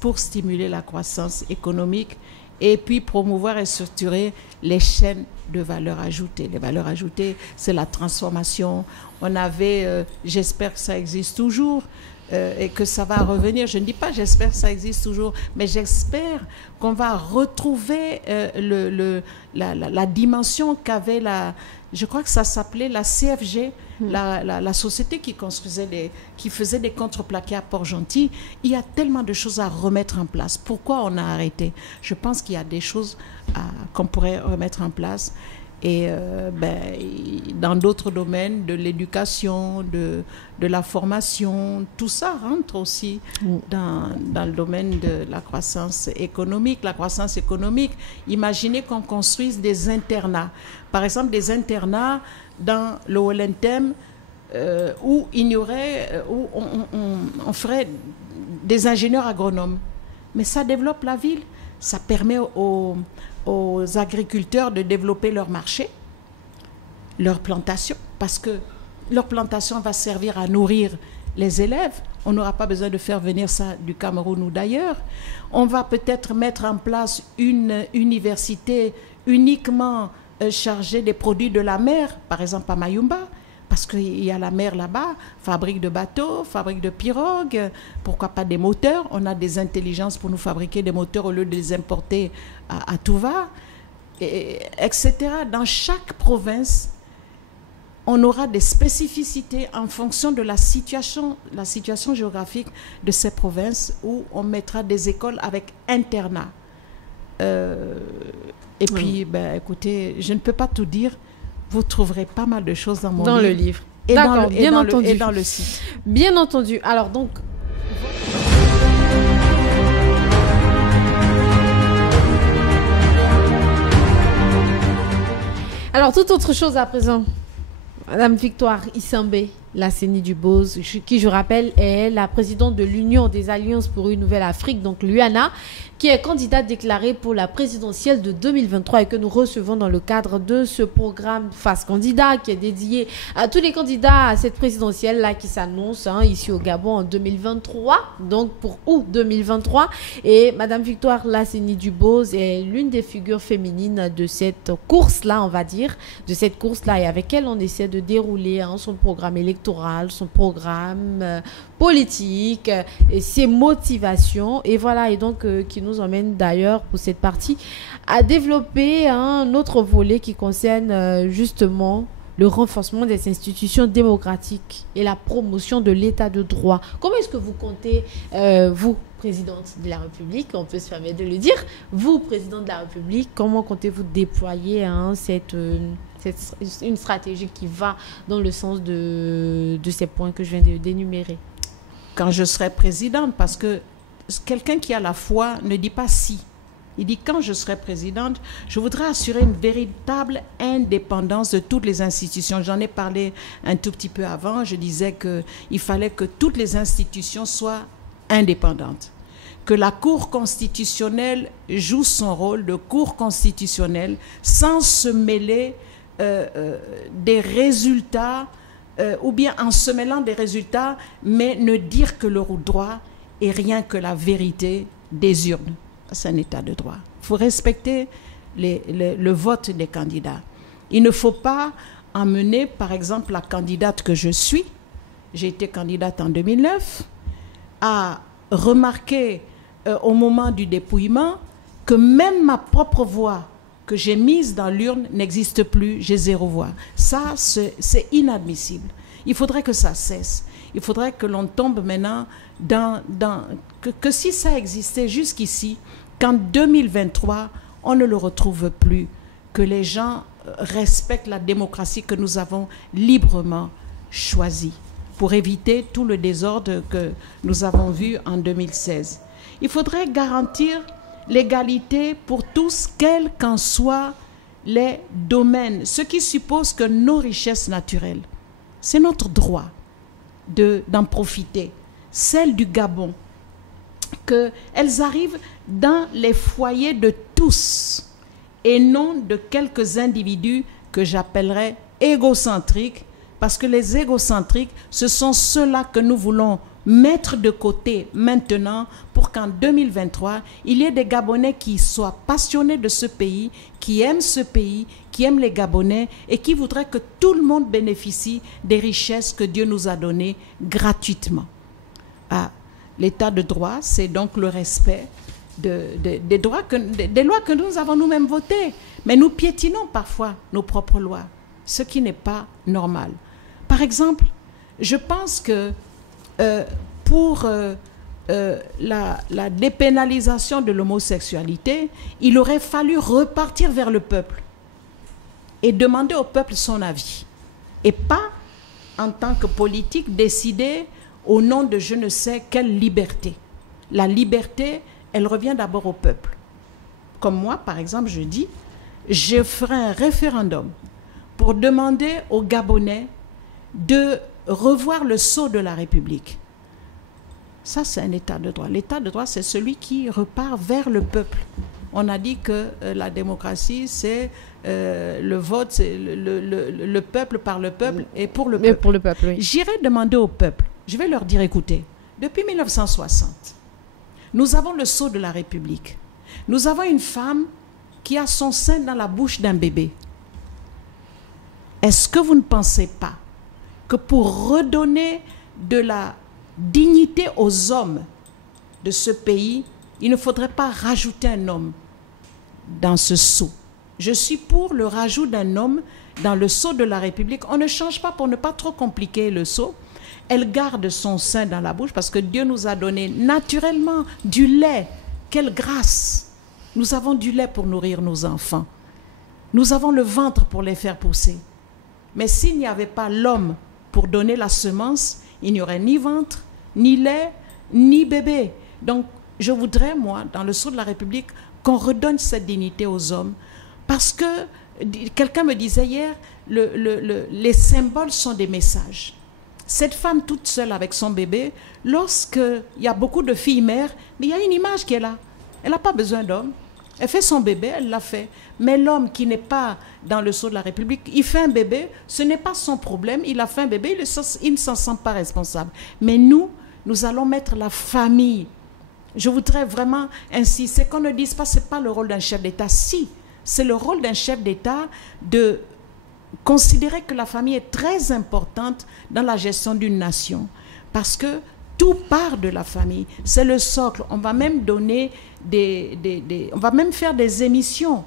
pour stimuler la croissance économique et puis promouvoir et structurer les chaînes de valeur ajoutée. Les valeurs ajoutées, c'est la transformation. On avait, j'espère que ça existe toujours, et que ça va revenir. Je ne dis pas j'espère que ça existe toujours, mais j'espère qu'on va retrouver la dimension qu'avait je crois que ça s'appelait la CFG, la société qui faisait des contreplaqués à Port-Gentil. Il y a tellement de choses à remettre en place. Pourquoi on a arrêté? Je pense qu'il y a des choses qu'on pourrait remettre en place. Et dans d'autres domaines, de l'éducation, de la formation, tout ça rentre aussi dans le domaine de la croissance économique. La croissance économique, imaginez qu'on construise des internats. Par exemple, des internats dans le Wellington où il y aurait, où on ferait des ingénieurs agronomes. Mais ça développe la ville, ça permet aux agriculteurs de développer leur marché, leur plantation, parce que leur plantation va servir à nourrir les élèves. On n'aura pas besoin de faire venir ça du Cameroun ou d'ailleurs. On va peut-être mettre en place une université uniquement chargée des produits de la mer, par exemple à Mayumba, parce qu'il y a la mer là-bas, fabrique de bateaux, fabrique de pirogues, pourquoi pas des moteurs. On a des intelligences pour nous fabriquer des moteurs au lieu de les importer à tout va, etc. Dans chaque province, on aura des spécificités en fonction de la situation géographique de ces provinces, où on mettra des écoles avec internat. Et puis, écoutez, je ne peux pas tout dire. Vous trouverez pas mal de choses dans mon livre. Dans le livre. Et d'accord, bien entendu. Et dans le site. Bien entendu. Alors donc... Alors, toute autre chose à présent. Madame Victoire Isambé Lasseni Dubose, qui, je rappelle, est la présidente de l'Union des Alliances pour une Nouvelle Afrique, donc l'UANA, qui est candidate déclarée pour la présidentielle de 2023 et que nous recevons dans le cadre de ce programme Face Candidat qui est dédié à tous les candidats à cette présidentielle-là qui s'annonce ici au Gabon en 2023, donc pour août 2023. Et Madame Victoire Lasseni Dubose est l'une des figures féminines de cette course-là, on va dire, de cette course-là, et avec elle on essaie de dérouler son programme électoral, son programme politique, et ses motivations, et voilà, et donc qui nous emmène d'ailleurs pour cette partie à développer un autre volet qui concerne justement le renforcement des institutions démocratiques et la promotion de l'état de droit. Comment est-ce que vous comptez, vous, présidente de la République, on peut se permettre de le dire, vous, présidente de la République, comment comptez-vous déployer C'est une stratégie qui va dans le sens de ces points que je viens d'énumérer. Quand je serai présidente, parce que quelqu'un qui a la foi ne dit pas si. Il dit quand je serai présidente, je voudrais assurer une véritable indépendance de toutes les institutions. J'en ai parlé un tout petit peu avant. Je disais qu'il fallait que toutes les institutions soient indépendantes. Que la Cour constitutionnelle joue son rôle de Cour constitutionnelle sans se mêler des résultats ou bien en se mêlant des résultats, mais ne dire que le droit et rien que la vérité des urnes. C'est un état de droit. Il faut respecter le vote des candidats. Il ne faut pas emmener, par exemple, la candidate que je suis, j'ai été candidate en 2009, à remarquer au moment du dépouillement que même ma propre voix que j'ai mise dans l'urne n'existe plus, j'ai 0 voix. Ça, c'est inadmissible. Il faudrait que ça cesse. Il faudrait que l'on tombe maintenant que si ça existait jusqu'ici, qu'en 2023, on ne le retrouve plus, que les gens respectent la démocratie que nous avons librement choisie pour éviter tout le désordre que nous avons vu en 2016. Il faudrait garantir l'égalité pour tous, quels qu'en soient les domaines, ce qui suppose que nos richesses naturelles, c'est notre droit d'en profiter, celles du Gabon, qu'elles arrivent dans les foyers de tous et non de quelques individus que j'appellerais égocentriques, parce que les égocentriques, ce sont ceux-là que nous voulons mettre de côté maintenant pour qu'en 2023, il y ait des Gabonais qui soient passionnés de ce pays, qui aiment les Gabonais et qui voudraient que tout le monde bénéficie des richesses que Dieu nous a données gratuitement. L'état de droit, c'est donc le respect des lois que nous avons nous-mêmes votées. Mais nous piétinons parfois nos propres lois, ce qui n'est pas normal. Par exemple, je pense que pour la dépénalisation de l'homosexualité, il aurait fallu repartir vers le peuple et demander au peuple son avis. Et pas, en tant que politique, décider au nom de je ne sais quelle liberté. La liberté, elle revient d'abord au peuple. Comme moi, par exemple, je dis, je ferai un référendum pour demander aux Gabonais de revoir le sceau de la République. Ça, c'est un état de droit. L'état de droit, c'est celui qui repart vers le peuple. On a dit que la démocratie, c'est le vote, c'est le peuple par le peuple et pour le peuple. Pour le peuple, oui. J'irai demander au peuple, je vais leur dire, écoutez, depuis 1960, nous avons le sceau de la République. Nous avons une femme qui a son sein dans la bouche d'un bébé. Est-ce que vous ne pensez pas que pour redonner de la dignité aux hommes de ce pays, il ne faudrait pas rajouter un homme dans ce sceau? Je suis pour le rajout d'un homme dans le sceau de la République. On ne change pas pour ne pas trop compliquer le sceau. Elle garde son sein dans la bouche parce que Dieu nous a donné naturellement du lait. Quelle grâce! Nous avons du lait pour nourrir nos enfants. Nous avons le ventre pour les faire pousser. Mais s'il n'y avait pas l'homme pour donner la semence, il n'y aurait ni ventre, ni lait, ni bébé. Donc, je voudrais, moi, dans le sceau de la République, qu'on redonne cette dignité aux hommes. Parce que, quelqu'un me disait hier, les symboles sont des messages. Cette femme toute seule avec son bébé, lorsqu'il y a beaucoup de filles mères, mais il y a une image qui est là. Elle n'a pas besoin d'homme. Elle fait son bébé, elle l'a fait. Mais l'homme qui n'est pas dans le sceau de la République, il fait un bébé, ce n'est pas son problème. Il a fait un bébé, il ne s'en sent pas responsable. Mais nous allons mettre la famille. Je voudrais vraiment insister qu'on ne dise pas, ce n'est pas le rôle d'un chef d'État. Si, c'est le rôle d'un chef d'État de considérer que la famille est très importante dans la gestion d'une nation. Parce que tout part de la famille. C'est le socle. On va même donner on va même faire des émissions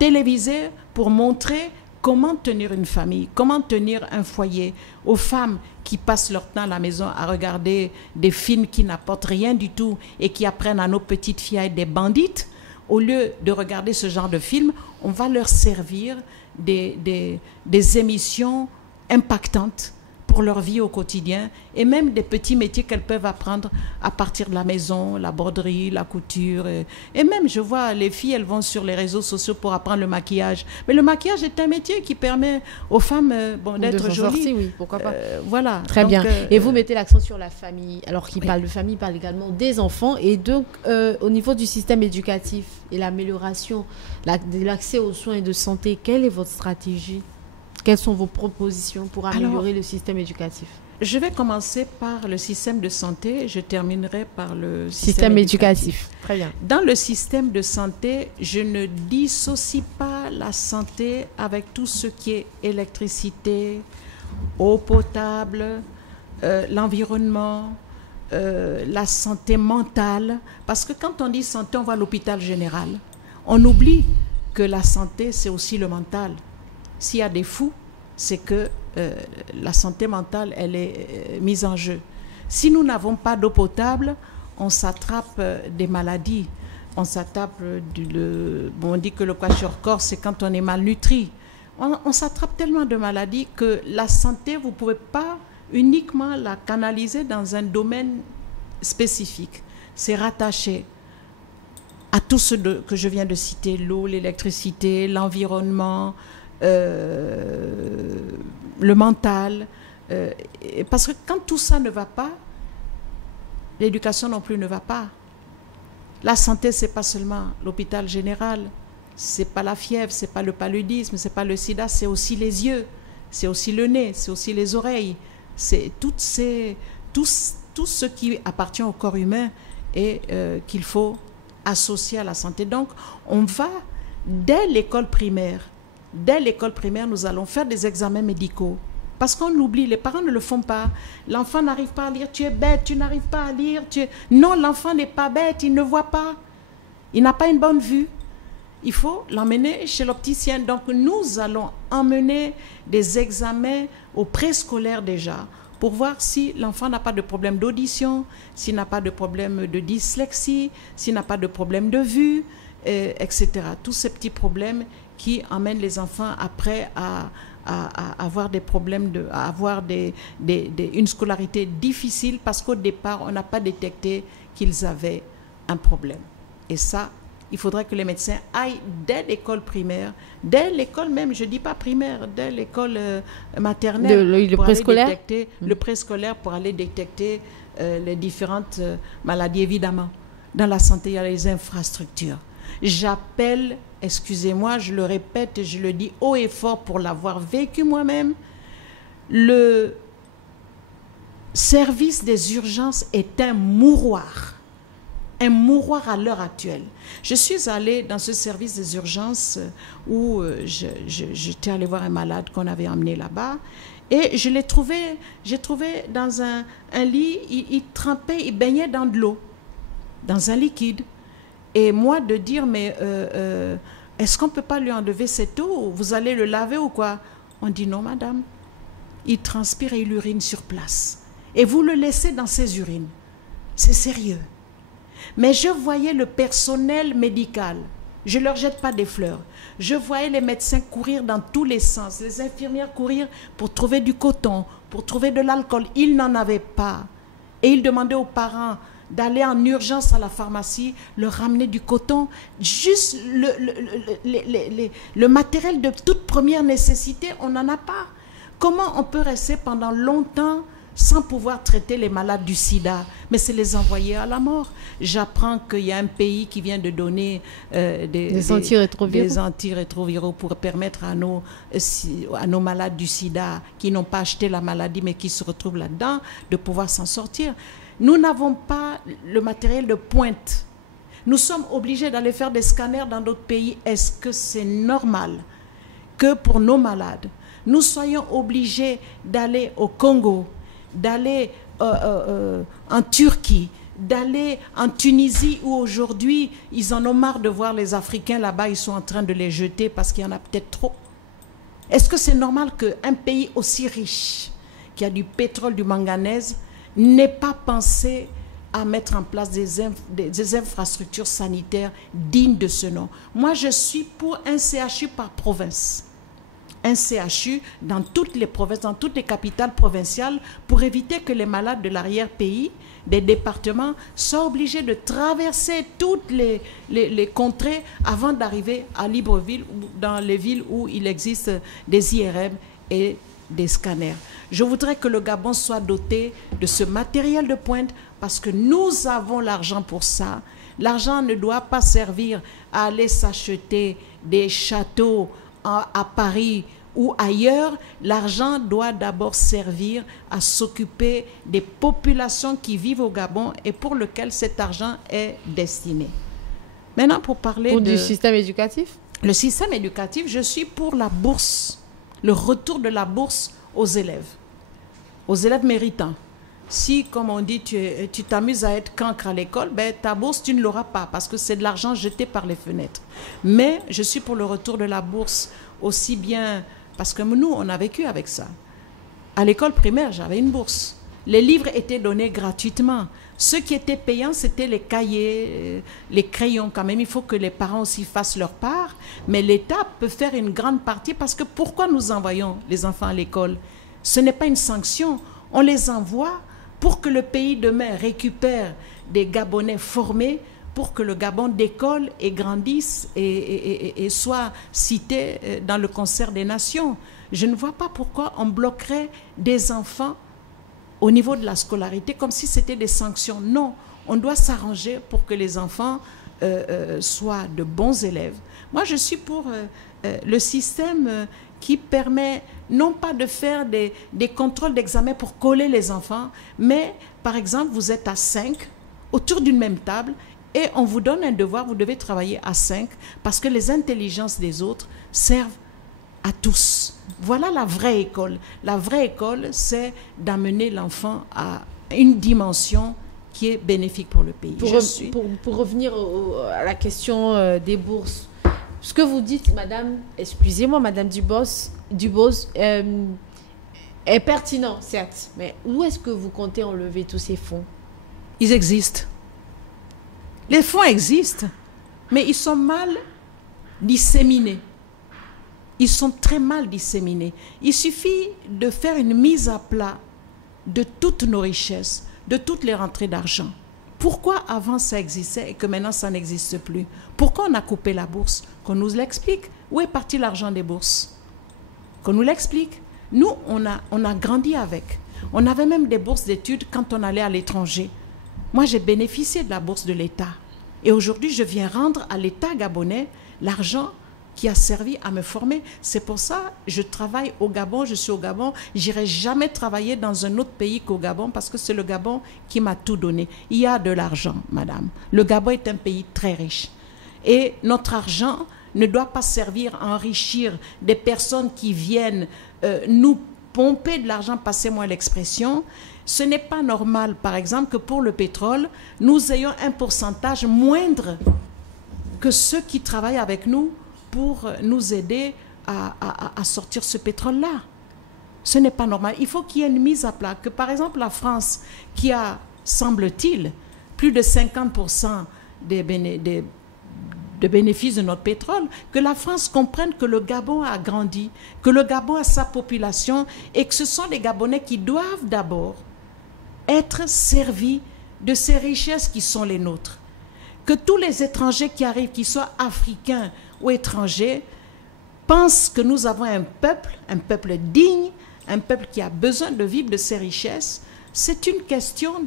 télévisées pour montrer comment tenir une famille, comment tenir un foyer. Aux femmes qui passent leur temps à la maison à regarder des films qui n'apportent rien du tout et qui apprennent à nos petites filles à être des bandites, au lieu de regarder ce genre de film, on va leur servir des émissions impactantes pour leur vie au quotidien et même des petits métiers qu'elles peuvent apprendre à partir de la maison, la broderie, la couture. Et même, je vois, les filles, elles vont sur les réseaux sociaux pour apprendre le maquillage. Mais le maquillage est un métier qui permet aux femmes d'être jolies. Sortir, oui, pourquoi pas. Voilà. Très bien. Et vous mettez l'accent sur la famille. Alors qu'il parle de famille, il parle également des enfants. Et donc, au niveau du système éducatif et l'amélioration de l'accès aux soins de santé, quelle est votre stratégie ? Quelles sont vos propositions pour améliorer le système éducatif? Je vais commencer par le système de santé, je terminerai par le système éducatif. Très bien. Dans le système de santé, je ne dissocie pas la santé avec tout ce qui est électricité, eau potable, l'environnement, la santé mentale. Parce que quand on dit santé, on va à l'hôpital général. On oublie que la santé, c'est aussi le mental. S'il y a des fous, c'est que la santé mentale, elle est mise en jeu. Si nous n'avons pas d'eau potable, on s'attrape des maladies. On s'attrape on dit que le kwashiorkor, c'est quand on est malnutri. On s'attrape tellement de maladies que la santé, vous ne pouvez pas uniquement la canaliser dans un domaine spécifique. C'est rattaché à tout ce que je viens de citer, l'eau, l'électricité, l'environnement, le mental, parce que quand tout ça ne va pas, l'éducation non plus ne va pas. La santé, c'est pas seulement l'hôpital général, c'est pas la fièvre, c'est pas le paludisme, c'est pas le sida, c'est aussi les yeux, c'est aussi le nez, c'est aussi les oreilles, c'est tout ce qui appartient au corps humain et qu'il faut associer à la santé. Donc, on va dès l'école primaire. Dès l'école primaire, nous allons faire des examens médicaux. Parce qu'on oublie, les parents ne le font pas. L'enfant n'arrive pas à lire, tu es bête, tu n'arrives pas à lire. Non, l'enfant n'est pas bête, il ne voit pas. Il n'a pas une bonne vue. Il faut l'emmener chez l'opticien. Donc, nous allons emmener des examens au préscolaire déjà pour voir si l'enfant n'a pas de problème d'audition, s'il n'a pas de problème de dyslexie, s'il n'a pas de problème de vue, etc. Tous ces petits problèmes qui emmènent les enfants après à avoir des problèmes, à avoir une scolarité difficile parce qu'au départ, on n'a pas détecté qu'ils avaient un problème. Et ça, il faudrait que les médecins aillent dès l'école primaire, dès l'école même, je ne dis pas primaire, dès l'école maternelle, le préscolaire. Le préscolaire pour aller détecter les différentes maladies. Évidemment, dans la santé, il y a les infrastructures. J'appelle, excusez-moi, je le répète et je le dis haut et fort pour l'avoir vécu moi-même, le service des urgences est un mouroir à l'heure actuelle. Je suis allée dans ce service des urgences où j'étais allée voir un malade qu'on avait emmené là-bas et j'ai trouvé dans un lit, il trempait, il baignait dans de l'eau, dans un liquide. Et moi de dire, mais est-ce qu'on ne peut pas lui enlever cette eau? Vous allez le laver ou quoi? On dit non, madame. Il transpire et il urine sur place. Et vous le laissez dans ses urines. C'est sérieux. Mais je voyais le personnel médical. Je ne leur jette pas des fleurs. Je voyais les médecins courir dans tous les sens. Les infirmières courir pour trouver du coton, pour trouver de l'alcool. Ils n'en avaient pas. Et ils demandaient aux parents d'aller en urgence à la pharmacie, leur ramener du coton, juste le matériel de toute première nécessité, on n'en a pas. Comment on peut rester pendant longtemps sans pouvoir traiter les malades du sida? Mais c'est les envoyer à la mort. J'apprends qu'il y a un pays qui vient de donner des antirétroviraux pour permettre à nos malades du sida qui n'ont pas acheté la maladie mais qui se retrouvent là-dedans de pouvoir s'en sortir. Nous n'avons pas le matériel de pointe. Nous sommes obligés d'aller faire des scanners dans d'autres pays. Est-ce que c'est normal que pour nos malades, nous soyons obligés d'aller au Congo, d'aller en Turquie, d'aller en Tunisie où aujourd'hui, ils en ont marre de voir les Africains là-bas, ils sont en train de les jeter parce qu'il y en a peut-être trop. Est-ce que c'est normal qu'un pays aussi riche, qui a du pétrole, du manganèse, n'ait pas pensé à mettre en place des infrastructures sanitaires dignes de ce nom? Moi, je suis pour un CHU par province. un CHU dans toutes les provinces, dans toutes les capitales provinciales pour éviter que les malades de l'arrière-pays, des départements, soient obligés de traverser toutes les contrées avant d'arriver à Libreville ou dans les villes où il existe des IRM et des scanners. Je voudrais que le Gabon soit doté de ce matériel de pointe parce que nous avons l'argent pour ça. L'argent ne doit pas servir à aller s'acheter des châteaux à Paris ou ailleurs. L'argent doit d'abord servir à s'occuper des populations qui vivent au Gabon et pour lesquelles cet argent est destiné. Maintenant, pour parler du système éducatif. Le système éducatif, je suis pour la bourse, le retour de la bourse aux élèves méritants. Si, comme on dit, tu t'amuses à être cancre à l'école, ben, ta bourse, tu ne l'auras pas parce que c'est de l'argent jeté par les fenêtres. Mais je suis pour le retour de la bourse aussi bien, parce que nous, on a vécu avec ça. À l'école primaire, j'avais une bourse. Les livres étaient donnés gratuitement. Ce qui était payant, c'était les cahiers, les crayons quand même. Il faut que les parents aussi fassent leur part. Mais l'État peut faire une grande partie parce que pourquoi nous envoyons les enfants à l'école? Ce n'est pas une sanction. On les envoie pour que le pays demain récupère des Gabonais formés, pour que le Gabon décolle et grandisse et soit cité dans le concert des nations. Je ne vois pas pourquoi on bloquerait des enfants au niveau de la scolarité comme si c'était des sanctions. Non, on doit s'arranger pour que les enfants soient de bons élèves. Moi, je suis pour le système qui permet non pas de faire des contrôles d'examen pour coller les enfants, mais par exemple, vous êtes à 5 autour d'une même table et on vous donne un devoir, vous devez travailler à 5 parce que les intelligences des autres servent à tous. Voilà la vraie école. La vraie école, c'est d'amener l'enfant à une dimension qui est bénéfique pour le pays. Pour revenir à la question des bourses, ce que vous dites, madame, excusez-moi, madame Dubos, est pertinent, certes, mais où est-ce que vous comptez enlever tous ces fonds? Ils existent. Les fonds existent, mais ils sont mal disséminés. Ils sont très mal disséminés. Il suffit de faire une mise à plat de toutes nos richesses, de toutes les rentrées d'argent. Pourquoi avant ça existait et que maintenant ça n'existe plus? Pourquoi on a coupé la bourse? Qu'on nous l'explique. Où est parti l'argent des bourses? Qu'on nous l'explique. Nous, on a grandi avec. On avait même des bourses d'études quand on allait à l'étranger. Moi, j'ai bénéficié de la bourse de l'État. Et aujourd'hui, je viens rendre à l'État gabonais l'argent qui a servi à me former. C'est pour ça que je travaille au Gabon, je suis au Gabon. Je n'irai jamais travailler dans un autre pays qu'au Gabon parce que c'est le Gabon qui m'a tout donné. Il y a de l'argent, madame. Le Gabon est un pays très riche. Et notre argent ne doit pas servir à enrichir des personnes qui viennent nous pomper de l'argent, passez-moi l'expression. Ce n'est pas normal, par exemple, que pour le pétrole, nous ayons un pourcentage moindre que ceux qui travaillent avec nous pour nous aider à sortir ce pétrole-là. Ce n'est pas normal. Il faut qu'il y ait une mise à plat. Que par exemple la France, qui a, semble-t-il, plus de 50% des bénéfices de notre pétrole, que la France comprenne que le Gabon a grandi, que le Gabon a sa population et que ce sont les Gabonais qui doivent d'abord être servis de ces richesses qui sont les nôtres. Que tous les étrangers qui arrivent, qu'ils soient africains ou étrangers, pensent que nous avons un peuple digne, un peuple qui a besoin de vivre de ses richesses. C'est une question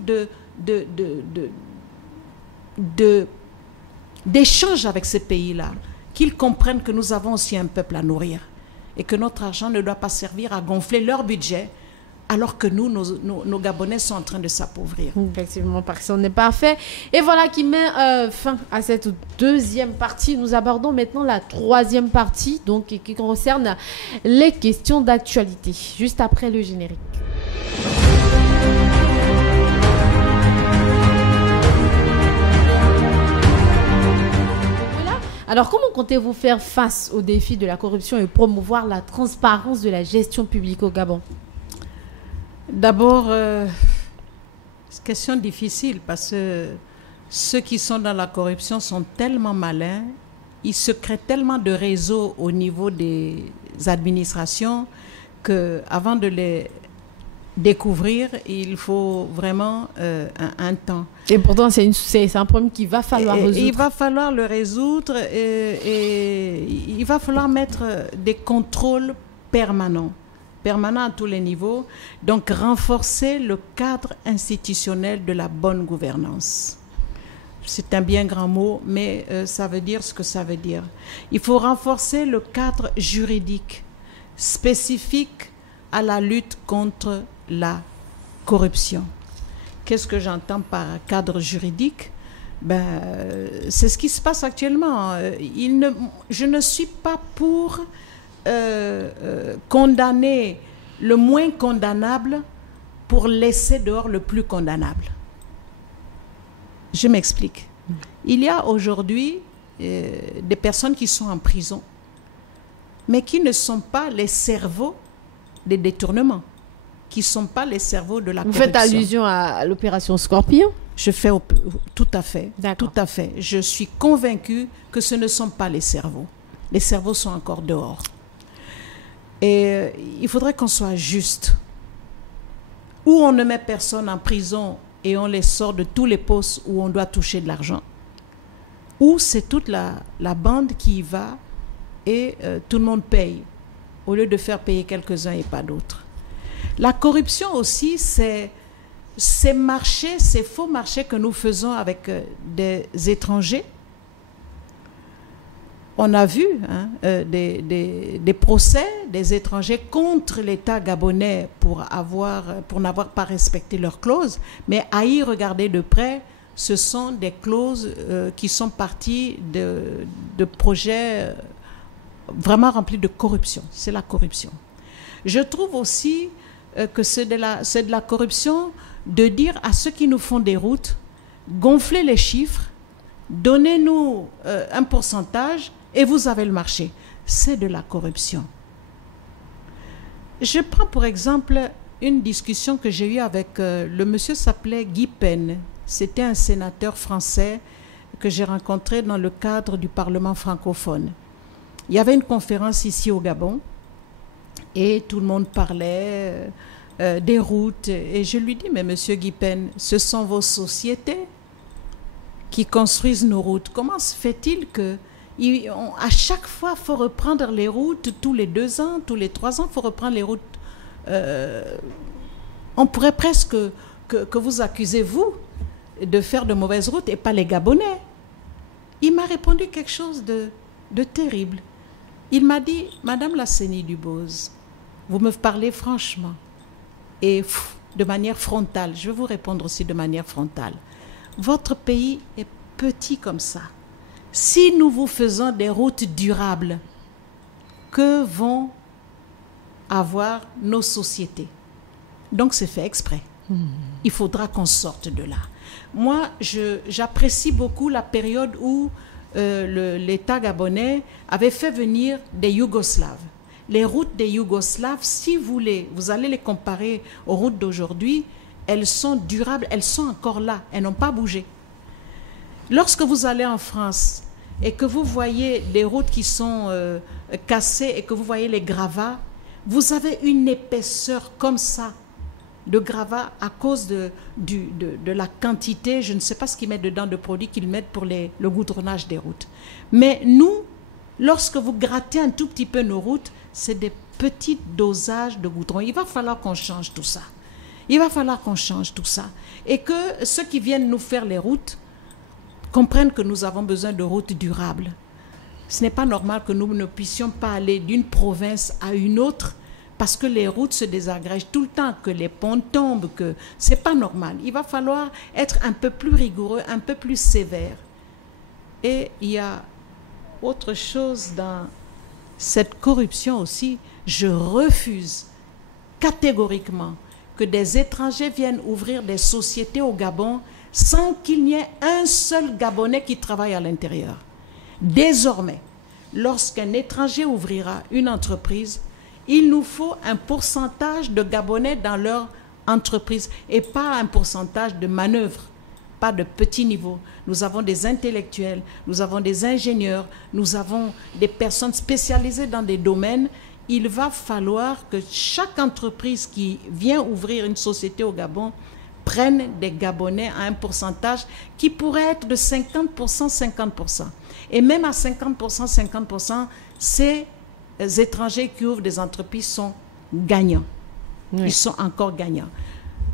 d'échange avec ces pays-là, qu'ils comprennent que nous avons aussi un peuple à nourrir et que notre argent ne doit pas servir à gonfler leur budget alors que nous, nos Gabonais sont en train de s'appauvrir. Effectivement, personne n'est parfait. Et voilà qui met fin à cette deuxième partie. Nous abordons maintenant la troisième partie, donc qui concerne les questions d'actualité, juste après le générique. Alors, comment comptez-vous faire face aux défis de la corruption et promouvoir la transparence de la gestion publique au Gabon? D'abord, c'est une question difficile parce que ceux qui sont dans la corruption sont tellement malins, il se crée tellement de réseaux au niveau des administrations qu'avant de les découvrir, il faut vraiment un temps. Et pourtant, c'est un problème qu'il va falloir résoudre. Il va falloir le résoudre et il va falloir mettre des contrôles permanents à tous les niveaux. Donc, renforcer le cadre institutionnel de la bonne gouvernance. C'est un bien grand mot, mais ça veut dire ce que ça veut dire. Il faut renforcer le cadre juridique spécifique à la lutte contre la corruption. Qu'est-ce que j'entends par cadre juridique? C'est ce qui se passe actuellement. Je ne suis pas pour condamner le moins condamnable pour laisser dehors le plus condamnable. Je m'explique. Il y a aujourd'hui des personnes qui sont en prison, mais qui ne sont pas les cerveaux des détournements, qui ne sont pas les cerveaux de la corruption. Vous faites allusion à l'opération Scorpion? Je fais tout à fait. D'accord. Tout à fait. Je suis convaincue que ce ne sont pas les cerveaux. Les cerveaux sont encore dehors. Et il faudrait qu'on soit juste. Ou on ne met personne en prison et on les sort de tous les postes où on doit toucher de l'argent. Ou c'est toute la bande qui y va et tout le monde paye, au lieu de faire payer quelques-uns et pas d'autres. La corruption aussi, c'est ces marchés, ces faux marchés que nous faisons avec des étrangers. On a vu des procès des étrangers contre l'État gabonais pour n'avoir pas respecté leurs clauses, mais à y regarder de près, ce sont des clauses qui sont parties de projets vraiment remplis de corruption. C'est la corruption. Je trouve aussi que c'est de la corruption de dire à ceux qui nous font des routes, gonflez les chiffres, donnez-nous un pourcentage et vous avez le marché. C'est de la corruption. Je prends pour exemple une discussion que j'ai eue avec le monsieur s'appelait Guy Pen. C'était un sénateur français que j'ai rencontré dans le cadre du Parlement francophone. Il y avait une conférence ici au Gabon et tout le monde parlait des routes. Et je lui dis, mais monsieur Guy Pen, ce sont vos sociétés qui construisent nos routes. Comment se fait-il que à chaque fois, il faut reprendre les routes tous les 2 ans, tous les 3 ans, il faut reprendre les routes. On pourrait presque que vous accusez, vous, de faire de mauvaises routes et pas les Gabonais. Il m'a répondu quelque chose de terrible. Il m'a dit, Madame la Sénie Dubose, vous me parlez franchement et de manière frontale. Je vais vous répondre aussi de manière frontale. Votre pays est petit comme ça. Si nous vous faisons des routes durables, que vont avoir nos sociétés? Donc c'est fait exprès. Il faudra qu'on sorte de là. Moi, j'apprécie beaucoup la période où l'État gabonais avait fait venir des Yougoslaves. Les routes des Yougoslaves, si vous allez les comparer aux routes d'aujourd'hui, elles sont durables, elles sont encore là, elles n'ont pas bougé. Lorsque vous allez en France et que vous voyez des routes qui sont cassées et que vous voyez les gravats, vous avez une épaisseur comme ça de gravats à cause de la quantité, je ne sais pas ce qu'ils mettent dedans de produits qu'ils mettent pour le goudronnage des routes. Mais nous, lorsque vous grattez un tout petit peu nos routes, c'est des petits dosages de goudron. Il va falloir qu'on change tout ça. Il va falloir qu'on change tout ça. Et que ceux qui viennent nous faire les routes comprennent que nous avons besoin de routes durables. Ce n'est pas normal que nous ne puissions pas aller d'une province à une autre parce que les routes se désagrègent tout le temps, que les ponts tombent, que c'est pas normal. Il va falloir être un peu plus rigoureux, un peu plus sévère. Et il y a autre chose dans cette corruption aussi. Je refuse catégoriquement que des étrangers viennent ouvrir des sociétés au Gabon sans qu'il n'y ait un seul Gabonais qui travaille à l'intérieur. Désormais, lorsqu'un étranger ouvrira une entreprise, il nous faut un pourcentage de Gabonais dans leur entreprise et pas un pourcentage de manœuvre. pas de petit niveau. Nous avons des intellectuels, nous avons des ingénieurs, nous avons des personnes spécialisées dans des domaines. Il va falloir que chaque entreprise qui vient ouvrir une société au Gabon prenne des Gabonais à un pourcentage qui pourrait être de 50%, 50%. Et même à 50%, 50%, ces étrangers qui ouvrent des entreprises sont gagnants. Oui. Ils sont encore gagnants.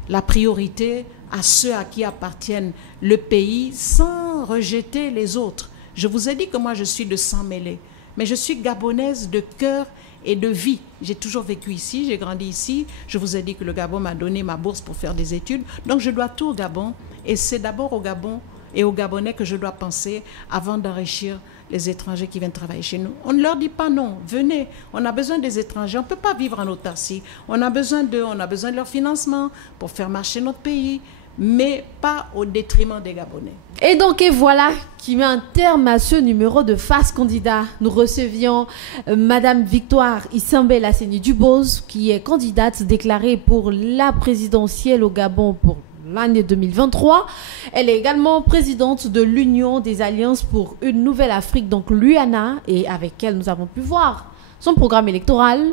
La priorité à ceux à qui appartiennent le pays sans rejeter les autres. Je vous ai dit que moi je suis de sang mêlé, mais je suis gabonaise de cœur et de vie. J'ai toujours vécu ici, j'ai grandi ici. Je vous ai dit que le Gabon m'a donné ma bourse pour faire des études. Donc je dois tout au Gabon. Et c'est d'abord au Gabon et aux Gabonais que je dois penser avant d'enrichir les étrangers qui viennent travailler chez nous. On ne leur dit pas non, venez, on a besoin des étrangers, on ne peut pas vivre en autarcie. On a besoin d'eux, on a besoin de leur financement pour faire marcher notre pays, mais pas au détriment des Gabonais. Et donc, et voilà qui met un terme à ce numéro de Face Candidat. Nous recevions Madame Victoire Isambé Lasseni Dubose, qui est candidate déclarée pour la présidentielle au Gabon pour l'année 2023. Elle est également présidente de l'Union des Alliances pour une Nouvelle Afrique, donc l'UANA, et avec elle, nous avons pu voir son programme électoral,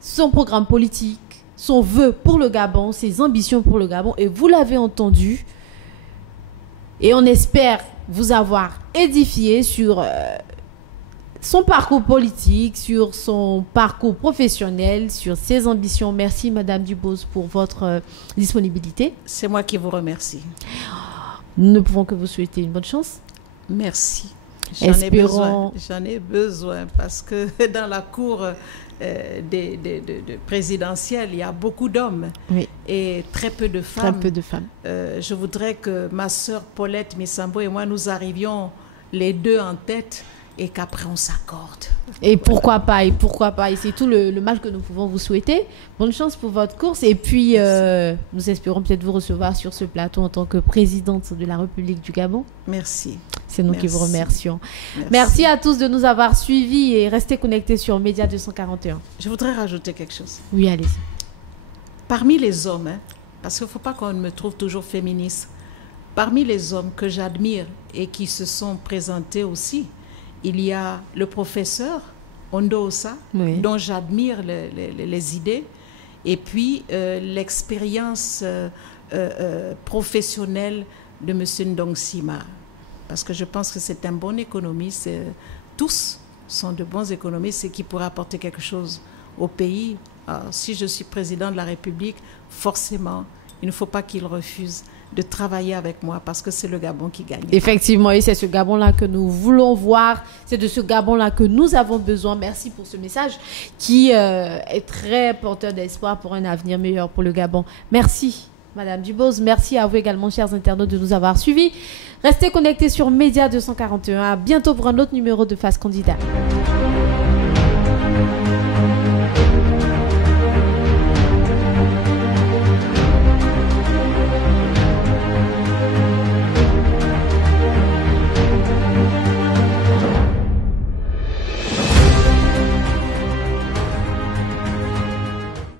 son programme politique, son vœu pour le Gabon, ses ambitions pour le Gabon, et vous l'avez entendu. Et on espère vous avoir édifié sur son parcours politique, sur son parcours professionnel, sur ses ambitions. Merci Madame Dubose pour votre disponibilité. C'est moi qui vous remercie. Nous ne pouvons que vous souhaiter une bonne chance. Merci. J'en ai besoin parce que dans la cour présidentielle, il y a beaucoup d'hommes, oui, et très peu de femmes. Très peu de femmes. Je voudrais que ma sœur Paulette Missambo et moi, nous arrivions les deux en tête et qu'après on s'accorde. Et pourquoi pas, et c'est tout le mal que nous pouvons vous souhaiter. Bonne chance pour votre course, et puis nous espérons peut-être vous recevoir sur ce plateau en tant que présidente de la République du Gabon. Merci. C'est nous qui vous remercions. Merci à tous de nous avoir suivis et restez connectés sur Média 241. Je voudrais rajouter quelque chose. Oui, allez-y. Parmi les hommes, parce qu'il ne faut pas qu'on me trouve toujours féministe, parmi les hommes que j'admire et qui se sont présentés aussi, il y a le professeur Ondo Ossa, oui, dont j'admire les idées, et puis l'expérience professionnelle de M. Ndong Sima, parce que je pense que c'est un bon économiste. Tous sont de bons économistes et qui pourraient apporter quelque chose au pays. Alors, si je suis président de la République, forcément, il ne faut pas qu'il refuse de travailler avec moi parce que c'est le Gabon qui gagne. Effectivement, et c'est ce Gabon-là que nous voulons voir. C'est de ce Gabon-là que nous avons besoin. Merci pour ce message qui est très porteur d'espoir pour un avenir meilleur pour le Gabon. Merci, Madame Dubose. Merci à vous également, chers internautes, de nous avoir suivis. Restez connectés sur Média 241. À bientôt pour un autre numéro de Face Candidat.